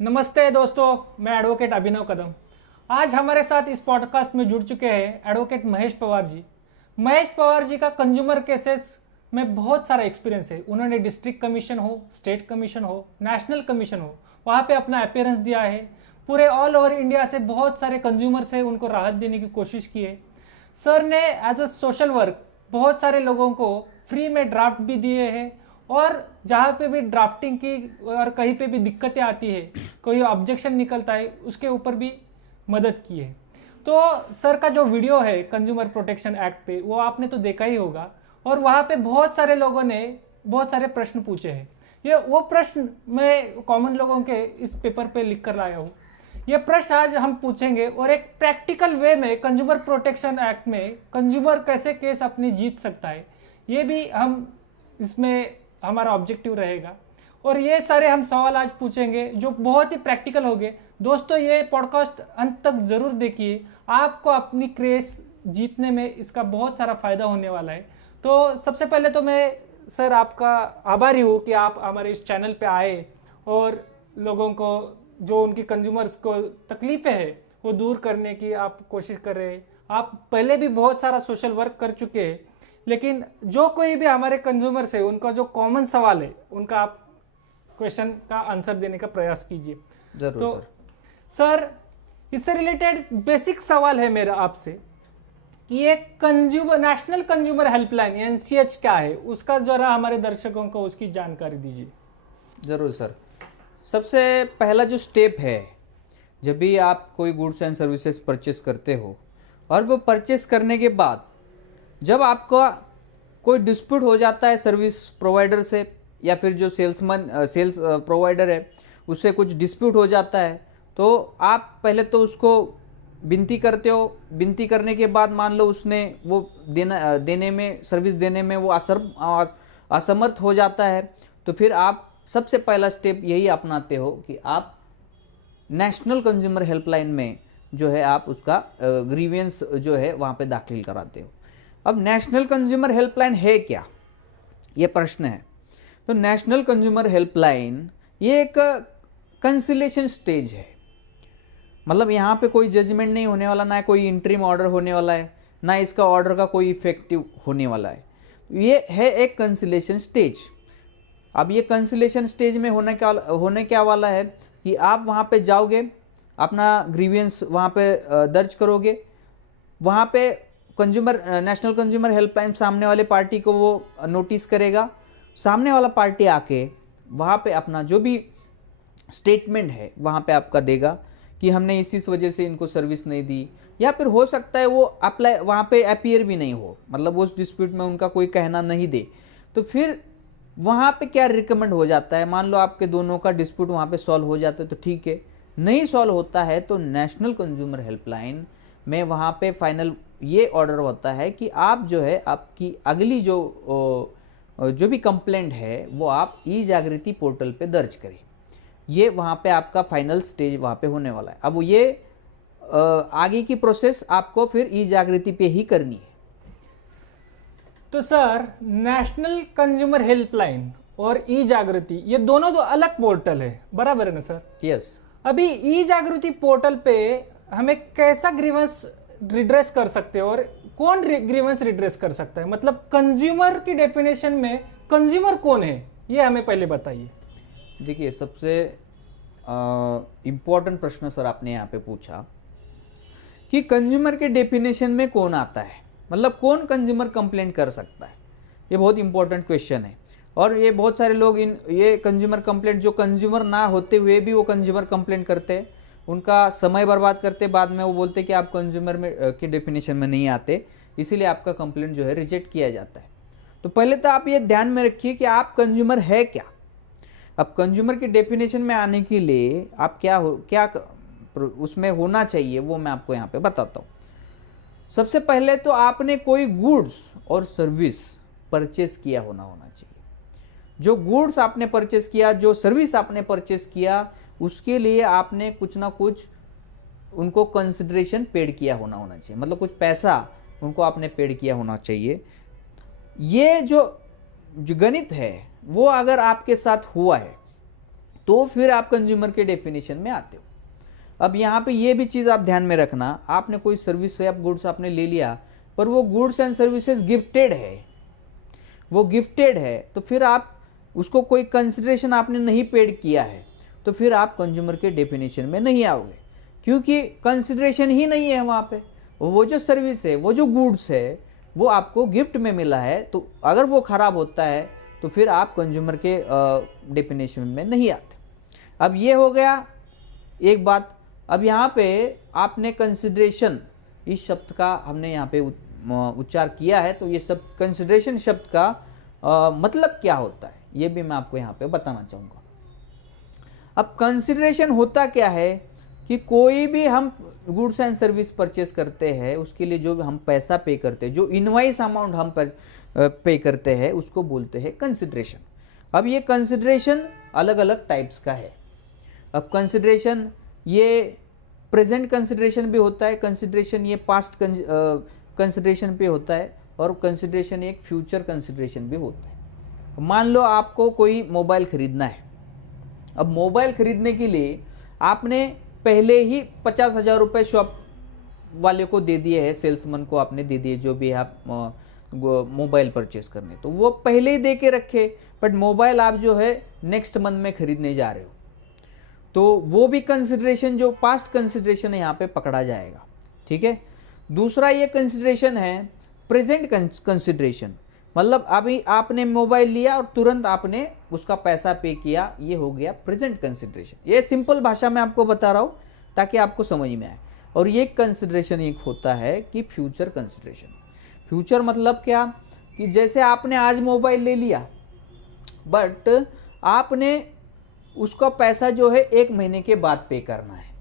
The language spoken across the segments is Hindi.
नमस्ते दोस्तों, मैं एडवोकेट अभिनव कदम। आज हमारे साथ इस पॉडकास्ट में जुड़ चुके हैं एडवोकेट महेश पवार जी। महेश पवार जी का कंज्यूमर केसेस में बहुत सारा एक्सपीरियंस है। उन्होंने डिस्ट्रिक्ट कमीशन हो, स्टेट कमीशन हो, नेशनल कमीशन हो, वहाँ पे अपना अपीयरेंस दिया है। पूरे ऑल ओवर इंडिया से बहुत सारे कंज्यूमर से उनको राहत देने की कोशिश की है। सर ने एज अ सोशल वर्क बहुत सारे लोगों को फ्री में ड्राफ्ट भी दिए हैं, और जहाँ पे भी ड्राफ्टिंग की और कहीं पे भी दिक्कतें आती है, कोई ऑब्जेक्शन निकलता है, उसके ऊपर भी मदद की है। तो सर का जो वीडियो है कंज्यूमर प्रोटेक्शन एक्ट पे, वो आपने तो देखा ही होगा, और वहाँ पे बहुत सारे लोगों ने बहुत सारे प्रश्न पूछे हैं। ये वो प्रश्न मैं कॉमन लोगों के इस पेपर पे लिख कर लाया हूँ। ये प्रश्न आज हम पूछेंगे, और एक प्रैक्टिकल वे में कंज्यूमर प्रोटेक्शन एक्ट में कंज्यूमर कैसे केस अपनी जीत सकता है, ये भी हम इसमें हमारा ऑब्जेक्टिव रहेगा। और ये सारे हम सवाल आज पूछेंगे जो बहुत ही प्रैक्टिकल होंगे। दोस्तों, ये पॉडकास्ट अंत तक जरूर देखिए, आपको अपनी केस जीतने में इसका बहुत सारा फायदा होने वाला है। तो सबसे पहले तो मैं सर आपका आभारी हूँ कि आप हमारे इस चैनल पे आए और लोगों को जो उनकी कंज्यूमर्स को तकलीफें है वो दूर करने की आप कोशिश कर रहे हैं। आप पहले भी बहुत सारा सोशल वर्क कर चुके हैं, लेकिन जो कोई भी हमारे कंज्यूमर्स है उनका जो कॉमन सवाल है, उनका आप क्वेश्चन का आंसर देने का प्रयास कीजिए। जरूर तो सर, इससे रिलेटेड बेसिक सवाल है मेरा आपसे कि ये consumer national consumer helpline NCH क्या है, उसका जरा हमारे दर्शकों को उसकी जानकारी दीजिए। जरूर सर। सबसे पहला जो स्टेप है, जब भी आप कोई गुड्स एंड सर्विसेज परचेस करते हो और वो परचेस करने के बाद जब आपका कोई डिस्प्यूट हो जाता है सर्विस प्रोवाइडर से, या फिर जो सेल्स प्रोवाइडर है उससे कुछ डिस्प्यूट हो जाता है, तो आप पहले तो उसको विनती करते हो। विनती करने के बाद मान लो उसने वो देने में सर्विस देने में वो असमर्थ हो जाता है, तो फिर आप सबसे पहला स्टेप यही अपनाते हो कि आप नेशनल कंज्यूमर हेल्पलाइन में जो है आप उसका ग्रीवियंस जो है वहाँ पे दाखिल कराते हो। अब नेशनल कंज्यूमर हेल्पलाइन है क्या, ये प्रश्न है। तो नेशनल कंज्यूमर हेल्पलाइन ये एक कंसिलेशन स्टेज है। मतलब यहाँ पे कोई जजमेंट नहीं होने वाला, ना कोई इंटरिम ऑर्डर होने वाला है, ना इसका ऑर्डर का कोई इफेक्टिव होने वाला है। ये है एक कंसिलेशन स्टेज। अब ये कंसिलेशन स्टेज में होने क्या वाला है कि आप वहाँ पे जाओगे, अपना ग्रीवियंस वहाँ पे दर्ज करोगे। वहाँ पे नेशनल कंज्यूमर हेल्पलाइन सामने वाले पार्टी को वो नोटिस करेगा। सामने वाला पार्टी आके वहाँ पे अपना जो भी स्टेटमेंट है वहाँ पे आपका देगा कि हमने इस वजह से इनको सर्विस नहीं दी, या फिर हो सकता है वो अप्लाई वहाँ पे अपीयर भी नहीं हो, मतलब उस डिस्प्यूट में उनका कोई कहना नहीं दे। तो फिर वहाँ पे क्या रिकमेंड हो जाता है, मान लो आपके दोनों का डिस्प्यूट वहाँ पे सॉल्व हो जाता है तो ठीक है, नहीं सॉल्व होता है तो नेशनल कंज्यूमर हेल्पलाइन में वहाँ पे फाइनल ये ऑर्डर होता है कि आप जो है आपकी अगली जो भी कंप्लेंट है वो आप ई जागृति पोर्टल पे दर्ज करें। ये वहाँ पे आपका फाइनल स्टेज वहाँ पे होने वाला है। अब ये आगे की प्रोसेस आपको फिर ई जागृति पे ही करनी है। तो सर, नेशनल कंज्यूमर हेल्पलाइन और ई जागृति ये दोनों दो अलग पोर्टल है, बराबर है ना सर? यस। अभी ई जागृति पोर्टल पे हमें कैसा ग्रीवेंस रिड्रेस कर सकते हैं, और कौन ग्रीवेंस रिड्रेस कर सकता है? मतलब कंज्यूमर की डेफिनेशन में कंज्यूमर कौन है, ये हमें पहले बताइए। देखिए, सबसे इम्पोर्टेंट प्रश्न सर आपने यहाँ पे पूछा कि कंज्यूमर के डेफिनेशन में कौन आता है, मतलब कौन कंज्यूमर कंप्लेंट कर सकता है। ये बहुत इंपॉर्टेंट क्वेश्चन है, और ये बहुत सारे लोग ये कंज्यूमर कंप्लेंट जो कंज्यूमर ना होते हुए भी वो कंज्यूमर कंप्लेंट करते हैं, उनका समय बर्बाद करते, बाद में वो बोलते कि आप कंज्यूमर में के डेफिनेशन में नहीं आते, इसीलिए आपका कंप्लेंट जो है रिजेक्ट किया जाता है। तो पहले तो आप ये ध्यान में रखिए कि आप कंज्यूमर है क्या। अब कंज्यूमर के डेफिनेशन में आने के लिए आप क्या उसमें होना चाहिए वो मैं आपको यहाँ पे बताता हूँ। सबसे पहले तो आपने कोई गुड्स और सर्विस परचेस किया होना चाहिए। जो गुड्स आपने परचेस किया, जो सर्विस आपने परचेस किया, उसके लिए आपने कुछ ना कुछ उनको कंसिडरेशन पेड किया होना चाहिए, मतलब कुछ पैसा उनको आपने पेड किया होना चाहिए। ये जो गणित है वो अगर आपके साथ हुआ है तो फिर आप कंज्यूमर के डेफिनेशन में आते हो। अब यहाँ पे ये भी चीज़ आप ध्यान में रखना, आपने कोई सर्विस या गुड्स आपने ले लिया, पर वो गुड्स एंड सर्विसेज गिफ्टेड है, वो गिफ्टेड है, तो फिर आप उसको कोई कंसिडरेशन आपने नहीं पेड किया है, तो फिर आप कंज्यूमर के डेफिनेशन में नहीं आओगे, क्योंकि कंसिडरेशन ही नहीं है वहाँ पे। वो जो सर्विस है, वो जो गुड्स है, वो आपको गिफ्ट में मिला है, तो अगर वो ख़राब होता है तो फिर आप कंज्यूमर के डेफिनेशन में नहीं आते। अब ये हो गया एक बात। अब यहाँ पे आपने कंसिडरेशन इस शब्द का हमने यहाँ पे उच्चार किया है, तो ये सब कंसिडरेशन शब्द का मतलब क्या होता है ये भी मैं आपको यहाँ पे बताना चाहूँगा। अब कंसिडरेशन होता क्या है कि कोई भी हम गुड्स एंड सर्विस परचेस करते हैं, उसके लिए जो हम पैसा पे करते हैं, जो इनवाइस अमाउंट हम पे करते हैं, उसको बोलते हैं कंसिडरेशन। अब ये कंसिडरेशन अलग अलग टाइप्स का है। अब कंसिडरेशन ये प्रेजेंट कंसिडरेशन भी होता है, कंसिडरेशन ये पास्ट कंसिडरेशन पे होता है, और कंसिडरेशन एक फ्यूचर कंसिडरेशन भी होता है। मान लो आपको कोई मोबाइल खरीदना है। अब मोबाइल खरीदने के लिए आपने पहले ही 50,000 रुपये शॉप वाले को दे दिए हैं, सेल्समैन को आपने दे दिए, जो भी आप मोबाइल परचेस करने, तो वो पहले ही दे के रखे, बट मोबाइल आप जो है नेक्स्ट मंथ में खरीदने जा रहे हो, तो वो भी कंसिडरेशन जो पास्ट कंसिडरेशन है यहाँ पे पकड़ा जाएगा। ठीक है। दूसरा ये कंसिडरेशन है प्रेजेंट कंसिडरेशन, मतलब अभी आपने मोबाइल लिया और तुरंत आपने उसका पैसा पे किया, ये हो गया प्रेजेंट कंसिडरेशन। ये सिंपल भाषा में आपको बता रहा हूँ ताकि आपको समझ में आए। और ये कंसिडरेशन एक होता है कि फ्यूचर कंसिडरेशन। फ्यूचर मतलब क्या कि जैसे आपने आज मोबाइल ले लिया, बट आपने उसका पैसा जो है 1 महीने के बाद पे करना है,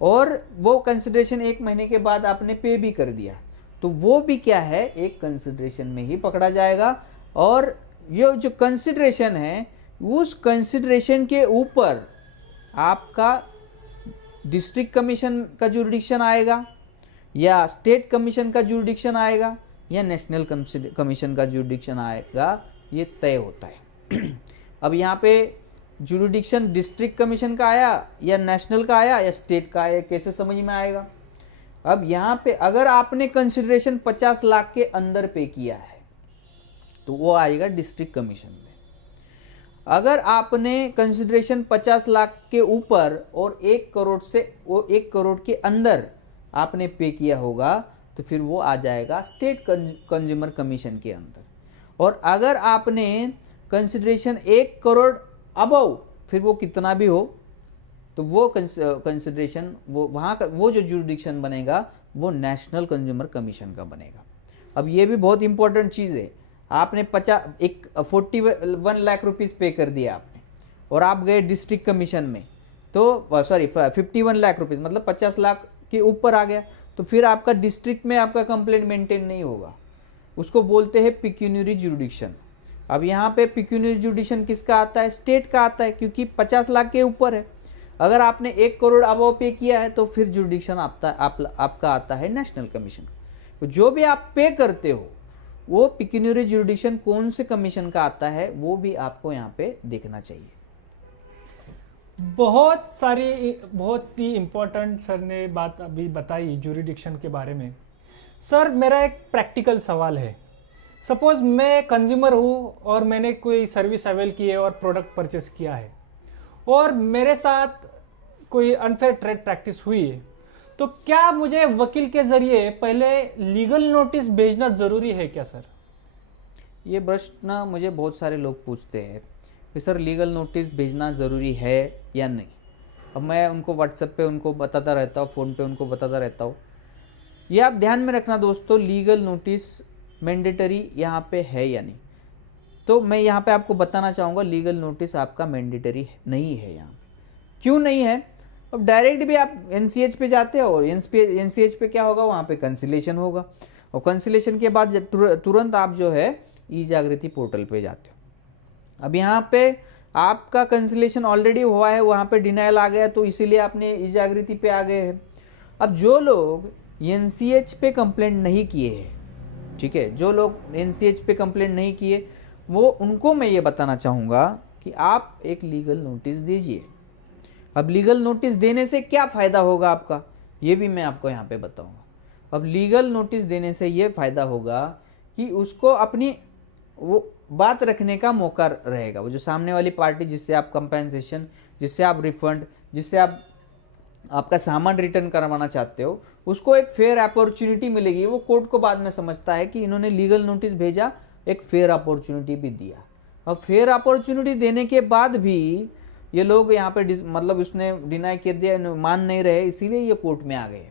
और वो कंसिडरेशन 1 महीने के बाद आपने पे भी कर दिया, तो वो भी क्या है, एक कंसिडरेशन में ही पकड़ा जाएगा। और ये जो कंसिडरेशन है, उस कंसिडरेशन के ऊपर आपका डिस्ट्रिक्ट कमीशन का जुरिडिक्शन आएगा, या स्टेट कमीशन का जुरिडिक्शन आएगा, या नेशनल कमीशन का जुरिडिक्शन आएगा, ये तय होता है। अब यहाँ पे जुरिडिक्शन डिस्ट्रिक्ट कमीशन का आया या नेशनल का आया या स्टेट का आया, कैसे समझ में आएगा। अब यहाँ पे अगर आपने कंसिडरेशन 50 लाख के अंदर पे किया है, तो वो आएगा डिस्ट्रिक्ट कमीशन में। अगर आपने कंसिडरेशन 50 लाख के ऊपर और 1 करोड़ से वो 1 करोड़ के अंदर आपने पे किया होगा, तो फिर वो आ जाएगा स्टेट कंज्यूमर कमीशन के अंदर। और अगर आपने कंसिडरेशन 1 करोड़ अबव, फिर वो कितना भी हो, तो वो कंसिडरेशन वो वहाँ का वो जो जुरिडिक्शन बनेगा वो नेशनल कंज्यूमर कमीशन का बनेगा। अब ये भी बहुत इंपॉर्टेंट चीज़ है। आपने 41 लाख रुपीज़ पे कर दिया आपने, और आप गए डिस्ट्रिक्ट कमीशन में, तो सॉरी 51 लाख रुपीज़ मतलब 50 लाख के ऊपर आ गया, तो फिर आपका डिस्ट्रिक्ट में आपका कंप्लेंट मेंटेन नहीं होगा, उसको बोलते हैं पिक्यूनियरी जुरिडिक्शन। अब यहाँ पे पिक्यूनियरी जुरिडिक्शन किसका आता है, स्टेट का आता है, क्योंकि 50 लाख के ऊपर है। अगर आपने 1 करोड़ अबव पे किया है, तो फिर जुरिडिक्शन आपका आता है नेशनल कमीशन। तो जो भी आप पे करते हो, वो पिक्यूनियरी जुरिडिक्शन कौन से कमीशन का आता है, वो भी आपको यहाँ पे देखना चाहिए। बहुत ही इम्पोर्टेंट सर ने बात अभी बताई जुरिडिक्शन के बारे में। सर मेरा एक प्रैक्टिकल सवाल है। सपोज मैं कंज्यूमर हूँ और मैंने कोई सर्विस अवेल की है और प्रोडक्ट परचेस किया है, और मेरे साथ कोई अनफेयर ट्रेड प्रैक्टिस हुई है, तो क्या मुझे वकील के जरिए पहले लीगल नोटिस भेजना ज़रूरी है क्या सर? ये प्रश्न मुझे बहुत सारे लोग पूछते हैं कि सर लीगल नोटिस भेजना ज़रूरी है या नहीं। अब मैं उनको व्हाट्सएप पे उनको बताता रहता हूँ, फ़ोन पे उनको बताता रहता हूँ। ये आप ध्यान में रखना दोस्तों, लीगल नोटिस मैंडेटरी यहाँ पे है या नहीं। तो मैं यहाँ पे आपको बताना चाहूँगा, लीगल नोटिस आपका मैंडेटरी नहीं है यहाँ। क्यों नहीं है? अब डायरेक्ट भी आप एनसीएच पे जाते हो, और एनसीएच पे क्या होगा, वहाँ पे कंसिलेशन होगा, और कंसिलेशन के बाद तुरंत आप जो है ई जागृति पोर्टल पे जाते हो। अब यहाँ पे आपका कंसिलेशन ऑलरेडी हुआ है, वहाँ पे डिनाइल आ गया, तो इसीलिए आपने ई जागृति पे आ गए हैं। अब जो लोग एनसीएच पे कंप्लेंट नहीं किए हैं, ठीक है, जो लोग एनसीएच पे कंप्लेंट नहीं किए, वो उनको मैं ये बताना चाहूँगा कि आप एक लीगल नोटिस दीजिए। अब लीगल नोटिस देने से क्या फ़ायदा होगा आपका, ये भी मैं आपको यहाँ पे बताऊँगा। अब लीगल नोटिस देने से ये फ़ायदा होगा कि उसको अपनी वो बात रखने का मौका रहेगा। वो जो सामने वाली पार्टी जिससे आप कंपेंसेशन, जिससे आप रिफंड, जिससे आप आपका सामान रिटर्न करवाना चाहते हो, उसको एक फेयर अपॉर्चुनिटी मिलेगी। वो कोर्ट को बाद में समझता है कि इन्होंने लीगल नोटिस भेजा, एक फेयर अपॉर्चुनिटी भी दिया। अब फेयर अपॉर्चुनिटी देने के बाद भी ये लोग यहाँ पे मतलब उसने डिनाई कर दिया, मान नहीं रहे, इसीलिए ये कोर्ट में आ गए।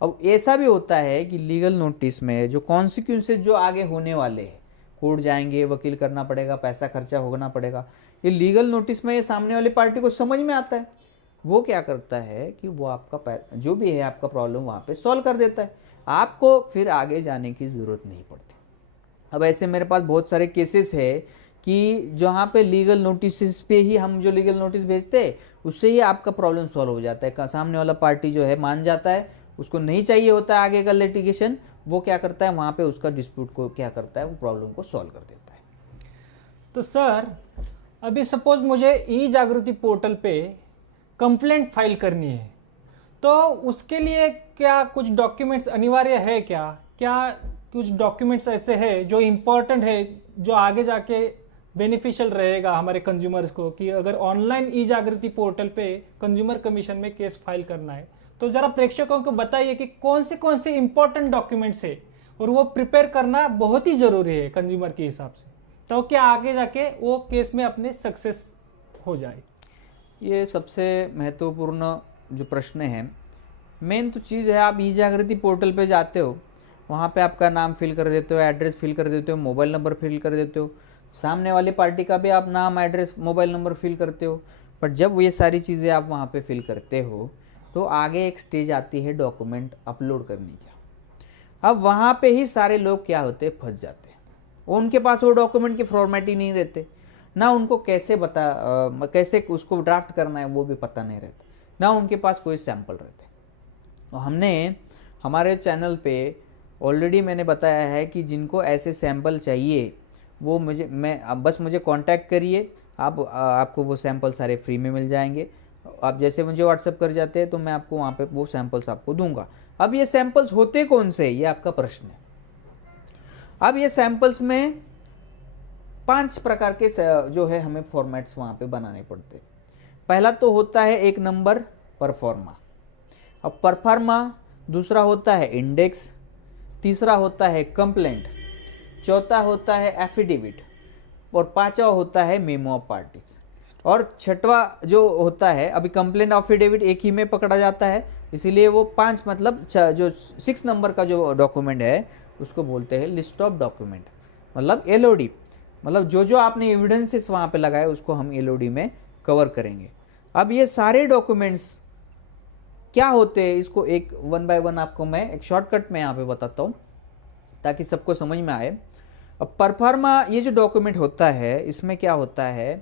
अब ऐसा भी होता है कि लीगल नोटिस में जो कॉन्सिक्वेंसेज जो आगे होने वाले हैं, कोर्ट जाएंगे, वकील करना पड़ेगा, पैसा खर्चा होना पड़ेगा, ये लीगल नोटिस में ये सामने वाली पार्टी को समझ में आता है। वो क्या करता है कि वो आपका जो भी है आपका प्रॉब्लम वहाँ पे सॉल्व कर देता है, आपको फिर आगे जाने की ज़रूरत नहीं पड़ती। अब ऐसे मेरे पास बहुत सारे केसेस है कि जहाँ पे लीगल नोटिस पे ही हम जो लीगल नोटिस भेजते हैं उससे ही आपका प्रॉब्लम सॉल्व हो जाता है। सामने वाला पार्टी जो है मान जाता है, उसको नहीं चाहिए होता है आगे का लिटिगेशन, वो क्या करता है वहाँ पे उसका डिस्प्यूट को क्या करता है, वो प्रॉब्लम को सॉल्व कर देता है। तो सर अभी सपोज मुझे ई जागृति पोर्टल पे कंप्लेंट फाइल करनी है, तो उसके लिए क्या कुछ डॉक्यूमेंट्स अनिवार्य है? क्या कुछ डॉक्यूमेंट्स ऐसे हैं जो इम्पोर्टेंट है, जो आगे जाके बेनिफिशियल रहेगा हमारे कंज्यूमर्स को, कि अगर ऑनलाइन ई जागृति पोर्टल पे कंज्यूमर कमीशन में केस फाइल करना है, तो जरा प्रेक्षकों को बताइए कि कौन से इंपॉर्टेंट डॉक्यूमेंट्स है और वो प्रिपेयर करना बहुत ही जरूरी है कंज्यूमर के हिसाब से, तो क्या आगे जाके वो केस में अपने सक्सेस हो जाए। ये सबसे महत्वपूर्ण जो प्रश्न है, मेन तो चीज़ है, आप ई जागृति पोर्टल पे जाते हो, वहाँ पे आपका नाम फिल कर देते हो, एड्रेस फिल कर देते हो, मोबाइल नंबर फिल कर देते हो, सामने वाली पार्टी का भी आप नाम, एड्रेस, मोबाइल नंबर फिल करते हो। पर जब ये सारी चीज़ें आप वहाँ पे फिल करते हो तो आगे एक स्टेज आती है डॉक्यूमेंट अपलोड करने की। अब वहाँ पे ही सारे लोग क्या होते हैं, फंस जाते हैं। उनके पास वो डॉक्यूमेंट के फॉर्मेट ही नहीं रहते, ना उनको कैसे उसको ड्राफ्ट करना है वो भी पता नहीं रहता, ना उनके पास कोई सैंपल रहते। तो हमने हमारे चैनल पे ऑलरेडी मैंने बताया है कि जिनको ऐसे सैंपल चाहिए वो बस मुझे कांटेक्ट करिए, आपको वो सैंपल सारे फ्री में मिल जाएंगे। आप जैसे मुझे व्हाट्सएप कर जाते हैं तो मैं आपको वहाँ पे वो सैंपल्स आपको दूंगा। अब ये सैंपल्स होते कौन से, ये आपका प्रश्न है। अब ये सैंपल्स में 5 प्रकार के जो है हमें फॉर्मेट्स वहाँ पे बनाने पड़ते। पहला तो होता है 1 नंबर परफॉर्मा। अब परफॉर्मा, दूसरा होता है इंडेक्स, तीसरा होता है कंप्लेंट, चौथा होता है एफिडेविट और पांचवा होता है मेमो ऑफ पार्टीज। और छठवा जो होता है, अभी कंप्लेंट एफिडेविट एक ही में पकड़ा जाता है, इसीलिए वो 5 मतलब जो 6 नंबर का जो डॉक्यूमेंट है उसको बोलते हैं लिस्ट ऑफ डॉक्यूमेंट, मतलब LOD। मतलब जो आपने एविडेंसेस वहाँ पे लगाए उसको हम LOD में कवर करेंगे। अब ये सारे डॉक्यूमेंट्स क्या होते हैं, इसको एक 1 बाय 1 आपको मैं एक शॉर्टकट में यहाँ पे बताता हूँ ताकि सबको समझ में आए। अब परफॉर्मा ये जो डॉक्यूमेंट होता है, इसमें क्या होता है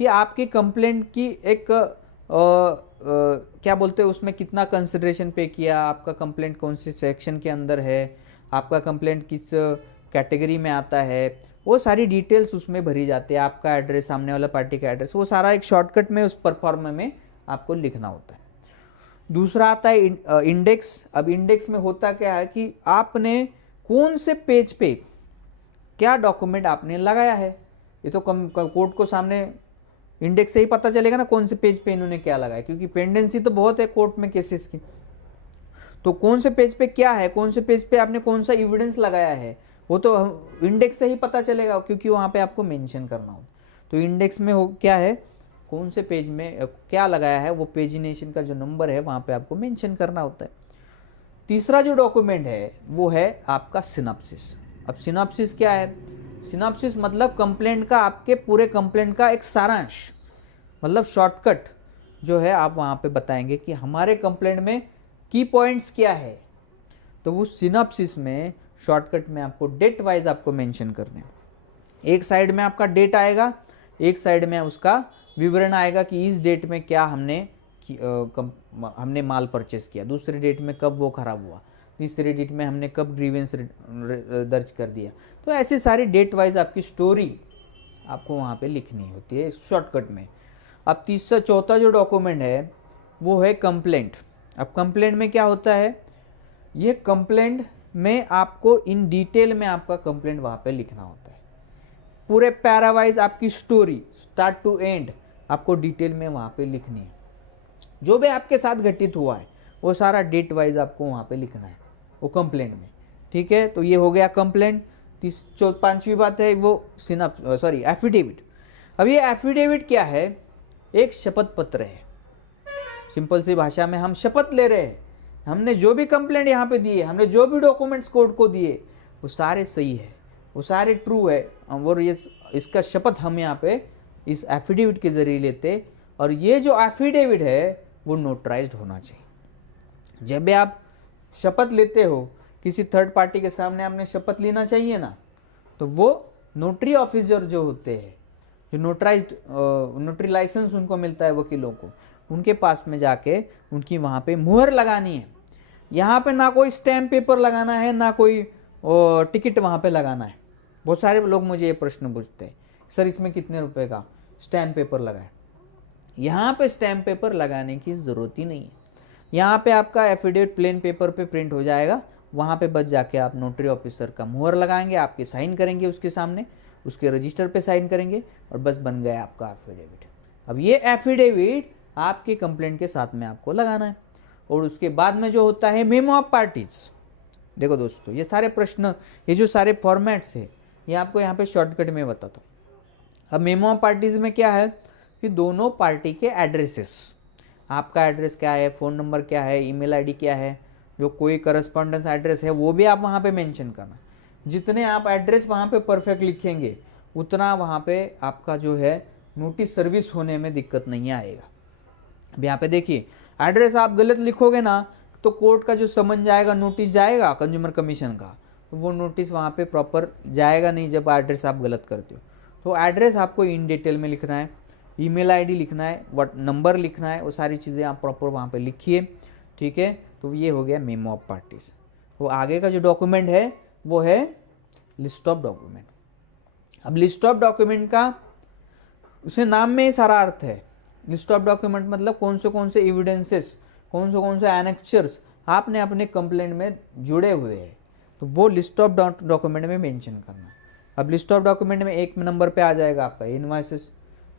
कि आपकी कंप्लेंट की एक क्या बोलते हैं, उसमें कितना कंसिडरेशन पे किया, आपका कंप्लेंट कौन सी सेक्शन के अंदर है, आपका कंप्लेंट किस कैटेगरी में आता है, वो सारी डिटेल्स उसमें भरी जाती है। आपका एड्रेस, सामने वाला पार्टी का एड्रेस, वो सारा एक शॉर्टकट में उस परफॉर्मा में आपको लिखना होता है। दूसरा आता है इंडेक्स। अब इंडेक्स में होता क्या है कि आपने कौन से पेज पे क्या डॉक्यूमेंट आपने लगाया है, ये तो कोर्ट को सामने इंडेक्स से ही पता चलेगा ना कौन से पेज पे इन्होंने क्या लगाया, क्योंकि पेंडेंसी तो बहुत है कोर्ट में केसेस की। तो कौन से पेज पे क्या है, कौन से पेज पे आपने कौन सा एविडेंस लगाया है, वो तो इंडेक्स से ही पता चलेगा, क्योंकि वहाँ पे आपको मेंशन करना होता। तो इंडेक्स में हो क्या है, कौन से पेज में क्या लगाया है, वो पेजिनेशन का जो नंबर है वहाँ पे आपको मेंशन करना होता है। तीसरा जो डॉक्यूमेंट है वो है आपका सिनॉप्सिस। अब सिनॉप्सिस क्या है, सिनॉप्सिस मतलब कंप्लेंट का, आपके पूरे कंप्लेंट का एक सारांश, मतलब शॉर्टकट जो है आप वहाँ पे बताएंगे कि हमारे कंप्लेंट में की पॉइंट्स क्या है। तो वो सिनॉप्सिस में शॉर्टकट में आपको डेट वाइज आपको मेंशन करने, एक साइड में आपका डेट आएगा, एक साइड में उसका विवरण आएगा कि इस डेट में क्या हमने माल परचेस किया, दूसरी डेट में कब वो खराब हुआ, तीसरी डेट में हमने कब ग्रीवेंस दर्ज कर दिया। तो ऐसी सारी डेट वाइज आपकी स्टोरी आपको वहाँ पे लिखनी होती है शॉर्टकट में। अब तीसरा चौथा जो डॉक्यूमेंट है वो है कंप्लेंट। अब कंप्लेंट में क्या होता है, ये कंप्लेंट में आपको इन डिटेल में आपका कंप्लेंट वहाँ पे लिखना होता है। पूरे पैरावाइज आपकी स्टोरी स्टार्ट टू एंड आपको डिटेल में वहाँ पे लिखनी है। जो भी आपके साथ घटित हुआ है वो सारा डेट वाइज आपको वहाँ पे लिखना है वो कंप्लेंट में, ठीक है। तो ये हो गया कंप्लेंट। पांचवी बात है वो एफिडेविट। अब ये एफिडेविट क्या है, एक शपथ पत्र है। सिंपल सी भाषा में हम शपथ ले रहे हैं, हमने जो भी कंप्लेंट यहाँ पे दिए, हमने जो भी डॉक्यूमेंट्स कोर्ट को दिए वो सारे सही है, वो सारे ट्रू है, और ये इसका शपथ हम यहाँ पे इस एफिडेविट के जरिए लेते। और ये जो एफिडेविट है वो नोटराइज्ड होना चाहिए। जब भी आप शपथ लेते हो किसी थर्ड पार्टी के सामने, आपने शपथ लेना चाहिए ना, तो वो नोटरी ऑफिसर जो होते हैं, जो नोटरी लाइसेंस उनको मिलता है वकीलों को, उनके पास में जाके उनकी वहाँ पे मुहर लगानी है। यहाँ पे ना कोई स्टैम्प पेपर लगाना है, ना कोई टिकट वहाँ पे लगाना है। बहुत सारे लोग मुझे ये प्रश्न पूछते हैं, सर इसमें कितने रुपए का स्टैम्प पेपर लगाए। यहाँ पे स्टैम्प पेपर लगाने की ज़रूरत ही नहीं है। यहाँ पे आपका एफिडेविट प्लेन पेपर पे प्रिंट हो जाएगा, वहाँ पे बस जाके आप नोटरी ऑफिसर का मुहर लगाएंगे, आपके साइन करेंगे उसके सामने, उसके रजिस्टर पे साइन करेंगे और बस बन गया आपका एफिडेविट। अब ये एफिडेविट आपके कंप्लेंट के साथ में आपको लगाना है। और उसके बाद में जो होता है मेमो ऑफ पार्टीज। देखो दोस्तों, ये सारे प्रश्न, ये जो सारे फॉर्मेट्स है, ये आपको यहाँ पे शॉर्टकट में बताता हूँ। अब मेमो ऑफ पार्टीज में क्या है कि दोनों पार्टी के एड्रेसेस, आपका एड्रेस क्या है, फ़ोन नंबर क्या है, ईमेल आईडी क्या है, जो कोई करस्पॉन्डेंस एड्रेस है वो भी आप वहाँ पे मेंशन करना। जितने आप एड्रेस वहाँ पे परफेक्ट लिखेंगे उतना वहाँ पे आपका जो है नोटिस सर्विस होने में दिक्कत नहीं आएगा। अब यहाँ पे देखिए, एड्रेस आप गलत लिखोगे ना तो कोर्ट का जो समन जाएगा, नोटिस जाएगा कंज्यूमर कमीशन का, तो वो नोटिस वहाँ पे प्रॉपर जाएगा नहीं जब एड्रेस आप गलत करते हो। तो एड्रेस आपको इन डिटेल में लिखना है, ईमेल आईडी लिखना है, व्हाट नंबर लिखना है, वो सारी चीज़ें आप प्रॉपर वहाँ पे लिखिए, ठीक है। तो ये हो गया मेमो ऑफ पार्टीज। वो आगे का जो डॉक्यूमेंट है वो है लिस्ट ऑफ डॉक्यूमेंट। अब लिस्ट ऑफ डॉक्यूमेंट का उसे नाम में ही सारा अर्थ है। लिस्ट ऑफ डॉक्यूमेंट मतलब कौन से एविडेंसेस, कौन से एनेक्चर्स आपने अपने कंप्लेंट में जुड़े हुए हैं, तो वो लिस्ट ऑफ डॉक्यूमेंट में मेंशन करना। अब लिस्ट ऑफ डॉक्यूमेंट में एक नंबर पे आ जाएगा आपका इनवॉइसेस,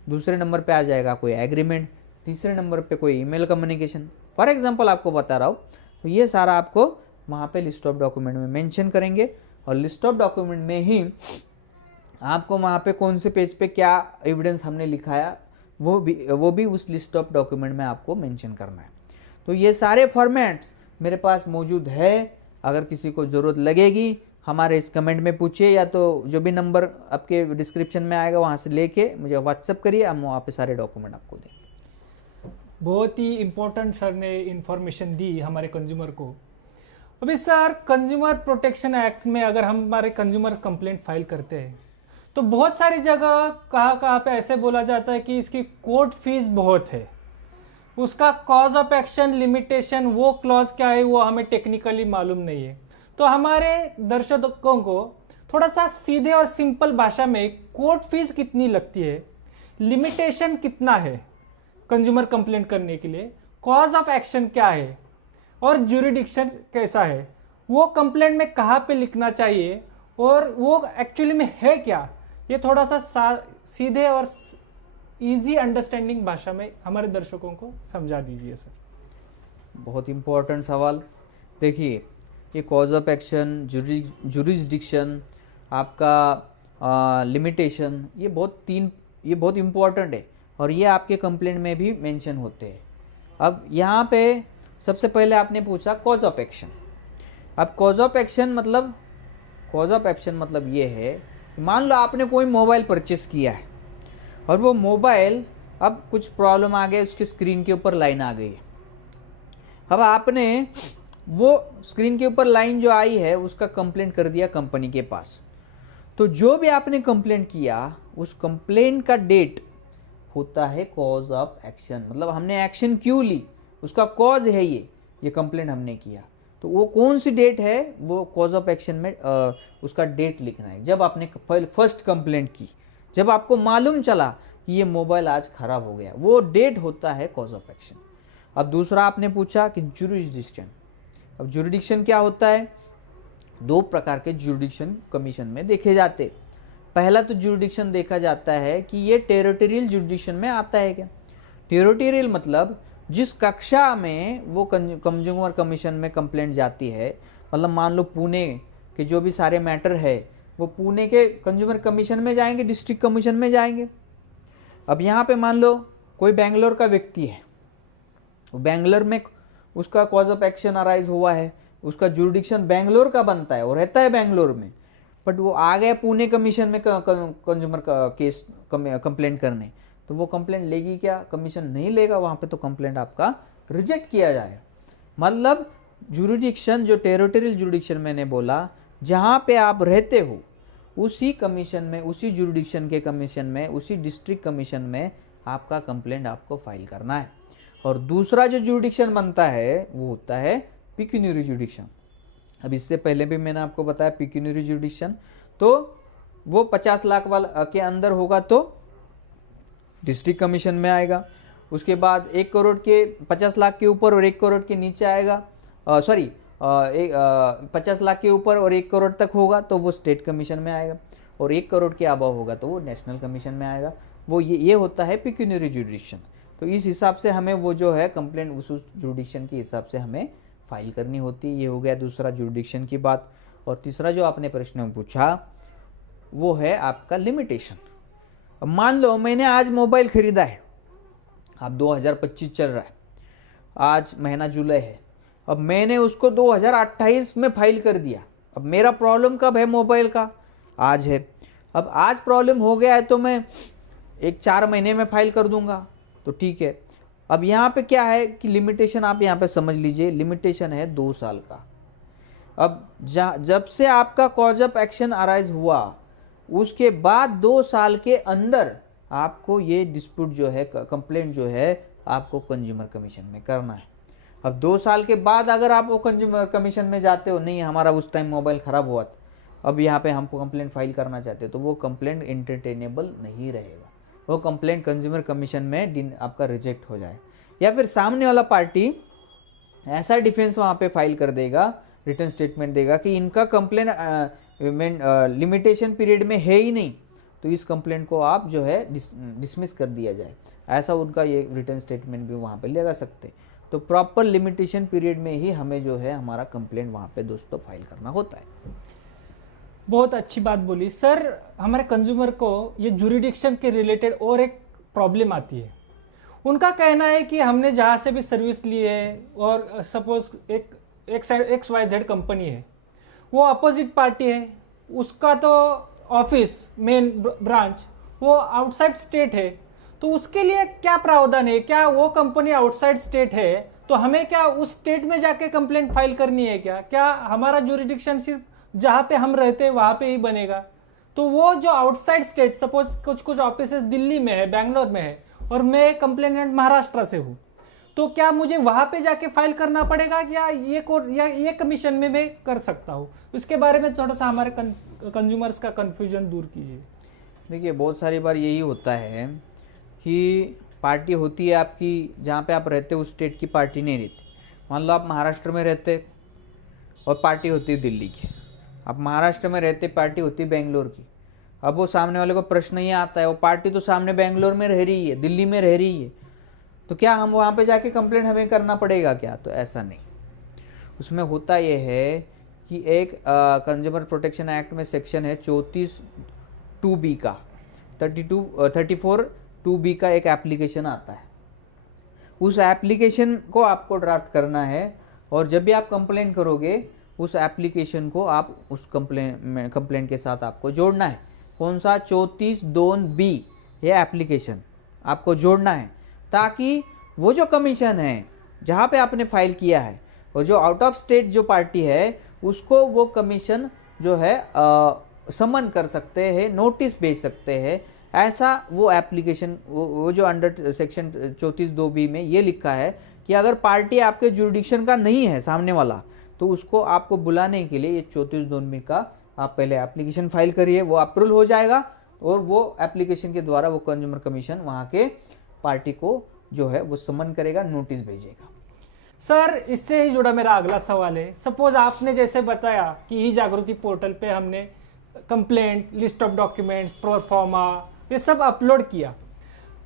दूसरे नंबर पे आ जाएगा कोई एग्रीमेंट, तीसरे नंबर पे कोई ईमेल कम्युनिकेशन, फॉर एग्जांपल आपको बता रहा हूँ। तो ये सारा आपको वहाँ पे लिस्ट ऑफ डॉक्यूमेंट में मेंशन करेंगे। और लिस्ट ऑफ डॉक्यूमेंट में ही आपको वहाँ पे कौन से पेज पे क्या एविडेंस हमने लिखाया वो भी उस लिस्ट ऑफ डॉक्यूमेंट में आपको मेंशन करना है। तो ये सारे फॉर्मेट्स मेरे पास मौजूद है। अगर किसी को ज़रूरत लगेगी हमारे इस कमेंट में पूछिए, या तो जो भी नंबर आपके डिस्क्रिप्शन में आएगा वहाँ से लेके मुझे व्हाट्सएप करिए, हम वहाँ पे सारे डॉक्यूमेंट आपको देंगे। बहुत ही इम्पोर्टेंट सर ने इन्फॉर्मेशन दी हमारे कंज्यूमर को। अभी सर, कंज्यूमर प्रोटेक्शन एक्ट में अगर हम हमारे कंज्यूमर कंप्लेंट फाइल करते हैं तो बहुत सारी जगह कहाँ पे ऐसे बोला जाता है कि इसकी कोर्ट फीस बहुत है, उसका कॉज ऑफ एक्शन लिमिटेशन वो क्लॉज क्या है वो हमें टेक्निकली मालूम नहीं है। तो हमारे दर्शकों को थोड़ा सा सीधे और सिंपल भाषा में कोर्ट फीस कितनी लगती है, लिमिटेशन कितना है कंज्यूमर कंप्लेंट करने के लिए, कॉज ऑफ एक्शन क्या है और ज्यूरिडिक्शन कैसा है, वो कंप्लेंट में कहाँ पे लिखना चाहिए और वो एक्चुअली में है क्या, ये थोड़ा सा सीधे और इजी अंडरस्टैंडिंग भाषा में हमारे दर्शकों को समझा दीजिए सर। बहुत इम्पोर्टेंट सवाल। देखिए, ये कॉज ऑफ एक्शन, जुरिस्डिक्शन, आपका लिमिटेशन, ये बहुत इम्पोर्टेंट है और ये आपके कंप्लेंट में भी मेंशन होते हैं। अब यहाँ पे सबसे पहले आपने पूछा कॉज ऑफ एक्शन। अब कॉज ऑफ एक्शन मतलब ये है, मान लो आपने कोई मोबाइल परचेस किया है और वो मोबाइल अब कुछ प्रॉब्लम आ गई, उसके स्क्रीन के ऊपर लाइन आ गई है। अब आपने वो स्क्रीन के ऊपर लाइन जो आई है उसका कंप्लेंट कर दिया कंपनी के पास। तो जो भी आपने कंप्लेंट किया उस कंप्लेंट का डेट होता है कॉज ऑफ एक्शन, मतलब हमने एक्शन क्यों ली, उसका कॉज है ये कंप्लेंट हमने किया। तो वो कौन सी डेट है, वो कॉज ऑफ एक्शन में उसका डेट लिखना है। जब आपने फर्स्ट कंप्लेंट की, जब आपको मालूम चला कि ये मोबाइल आज खराब हो गया, वो डेट होता है कॉज ऑफ एक्शन। अब दूसरा आपने पूछा कि जुरिडिक्शन। अब जुरिडिक्शन क्या होता है? दो प्रकार के जुरिडिक्शन कमीशन में देखे जाते। पहला तो जुरिडिक्शन देखा जाता है कि ये टेरिटोरियल जुरिडिक्शन में आता है क्या। टेरिटोरियल मतलब जिस कक्षा में वो कंज्यूमर कमीशन में कंप्लेंट जाती है, मतलब मान लो पुणे के जो भी सारे मैटर है वो पुणे के कंज्यूमर कमीशन में जाएंगे, डिस्ट्रिक्ट कमीशन में जाएंगे। अब यहाँ पे मान लो कोई बेंगलोर का व्यक्ति है, बेंगलोर में उसका कॉज ऑफ एक्शन अराइज हुआ है, उसका जुरिडिक्शन बेंगलोर का बनता है और रहता है बेंगलोर में, बट वो आ गया पुणे कमीशन में कंज्यूमर का केस कंप्लेंट करने, तो वो कंप्लेंट लेगी क्या? कमीशन नहीं लेगा, वहाँ पे तो कंप्लेंट आपका रिजेक्ट किया जाएगा। मतलब जुरिडिक्शन, जो टेरिटोरियल जुरिडिक्शन मैंने बोला, जहाँ पे आप रहते हो उसी कमीशन में, उसी जुरिडिक्शन के कमीशन में, उसी डिस्ट्रिक्ट कमीशन में आपका कंप्लेंट आपको फाइल करना है। और दूसरा जो जुरिडिक्शन बनता है वो होता है पिक्यूनियरी जुरिडिक्शन। अब इससे पहले भी मैंने आपको बताया पिक्यूनियरी जुरिडिक्शन, तो वो 50 लाख वाला के अंदर होगा तो डिस्ट्रिक्ट कमीशन में आएगा। उसके बाद 1 करोड़ के 50 लाख के ऊपर और 1 करोड़ के नीचे आएगा, 50 लाख के ऊपर और 1 करोड़ तक होगा तो वो स्टेट कमीशन में आएगा, और 1 करोड़ के अबव होगा तो वो नेशनल कमीशन में आएगा। वो ये होता है पिक्यूनियरी जुरिडिक्शन। तो इस हिसाब से हमें वो जो है कंप्लेंट उस जुरिडिक्शन के हिसाब से हमें फाइल करनी होती है। ये हो गया दूसरा जुरिडिक्शन की बात। और तीसरा जो आपने प्रश्न पूछा वो है आपका लिमिटेशन। अब मान लो मैंने आज मोबाइल खरीदा है, अब 2025 चल रहा है, आज महीना जुलाई है, अब मैंने उसको 2028 में फाइल कर दिया। अब मेरा प्रॉब्लम कब है मोबाइल का? आज है। अब आज प्रॉब्लम हो गया है तो मैं 4 महीने में फाइल कर दूंगा, तो ठीक है। अब यहाँ पे क्या है कि लिमिटेशन आप यहाँ पे समझ लीजिए, लिमिटेशन है 2 साल का। अब जब से आपका कॉज ऑफ एक्शन अराइज हुआ उसके बाद 2 साल के अंदर आपको ये डिस्प्यूट जो है, कंप्लेंट जो है, आपको कंज्यूमर कमीशन में करना है। अब 2 साल के बाद अगर आप वो कंज्यूमर कमीशन में जाते हो, नहीं हमारा उस टाइम मोबाइल ख़राब हुआ था, अब यहाँ पे हमको कंप्लेंट फाइल करना चाहते हो, तो वो कंप्लेंट एंटरटेनेबल नहीं रहेगा, वो कंप्लेंट कंज्यूमर कमीशन में आपका रिजेक्ट हो जाए, या फिर सामने वाला पार्टी ऐसा डिफेंस वहाँ पे फाइल कर देगा, रिटर्न स्टेटमेंट देगा कि इनका कंप्लेंट लिमिटेशन पीरियड में है ही नहीं, तो इस कंप्लेंट को आप जो है डिसमिस कर दिया जाए, ऐसा उनका ये रिटर्न स्टेटमेंट भी वहाँ पे लगा सकते। तो प्रॉपर लिमिटेशन पीरियड में ही हमें जो है हमारा कंप्लेंट वहाँ पे दोस्तों फाइल करना होता है। बहुत अच्छी बात बोली सर। हमारे कंज्यूमर को ये जुरिडिक्शन के रिलेटेड और एक प्रॉब्लम आती है। उनका कहना है कि हमने जहाँ से भी सर्विस ली है, और सपोज एक XYZ कंपनी है, वो अपोजिट पार्टी है, उसका तो ऑफिस मेन ब्रांच वो आउटसाइड स्टेट है, तो उसके लिए क्या प्रावधान है? क्या वो कंपनी आउटसाइड स्टेट है तो हमें क्या उस स्टेट में जाके कंप्लेंट फाइल करनी है क्या? क्या हमारा जुरिडिक्शन सिर्फ जहाँ पे हम रहते हैं वहाँ पे ही बनेगा? तो वो जो आउटसाइड स्टेट, सपोज कुछ ऑफिसेस दिल्ली में है, बेंगलोर में है, और मैं कंप्लेनेंट महाराष्ट्र से हूँ, तो क्या मुझे वहाँ पे जाके फाइल करना पड़ेगा या ये कमीशन में मैं कर सकता हूँ? इसके बारे में थोड़ा सा हमारे कंज्यूमर्स का कन्फ्यूजन दूर कीजिए। देखिए बहुत सारी बार यही होता है कि पार्टी होती है आपकी, जहाँ पे आप रहते हो उस स्टेट की पार्टी नहीं रहती। मान लो आप महाराष्ट्र में रहते और पार्टी होती है दिल्ली की, आप महाराष्ट्र में रहते, पार्टी होती है बेंगलोर की। अब वो सामने वाले को प्रश्न ये आता है, वो पार्टी तो सामने बेंगलोर में रह रही है, दिल्ली में रह रही है, तो क्या हम वहाँ पे जाके कंप्लेंट हमें करना पड़ेगा क्या? तो ऐसा नहीं। उसमें होता ये है कि एक कंज्यूमर प्रोटेक्शन एक्ट में सेक्शन है 34(2)(b) का, 34(2)(b) का एक एप्लीकेशन आता है। उस एप्लीकेशन को आपको ड्राफ्ट करना है, और जब भी आप कंप्लेंट करोगे उस एप्लीकेशन को आप उस कंप्लेंट के साथ आपको जोड़ना है। कौन सा? 34(2)(b) ये एप्लीकेशन आपको जोड़ना है, ताकि वो जो कमीशन है जहाँ पे आपने फाइल किया है, और जो आउट ऑफ स्टेट जो पार्टी है उसको वो कमीशन जो है समन कर सकते हैं, नोटिस भेज सकते हैं। ऐसा वो एप्लीकेशन, वो जो अंडर सेक्शन 34(2)(b) में ये लिखा है कि अगर पार्टी आपके जुरिडिक्शन का नहीं है सामने वाला, तो उसको आपको बुलाने के लिए ये 34(2)(b) का आप पहले एप्लीकेशन फाइल करिए, वो अप्रूवल हो जाएगा, और वो एप्लीकेशन के द्वारा वो कंज्यूमर कमीशन वहाँ के पार्टी को जो है वो समन करेगा, नोटिस भेजेगा। सर इससे ही जुड़ा मेरा अगला सवाल है, सपोज आपने जैसे बताया कि ई जागृति पोर्टल पे हमने complaint, list of documents, proforma ये सब अपलोड किया,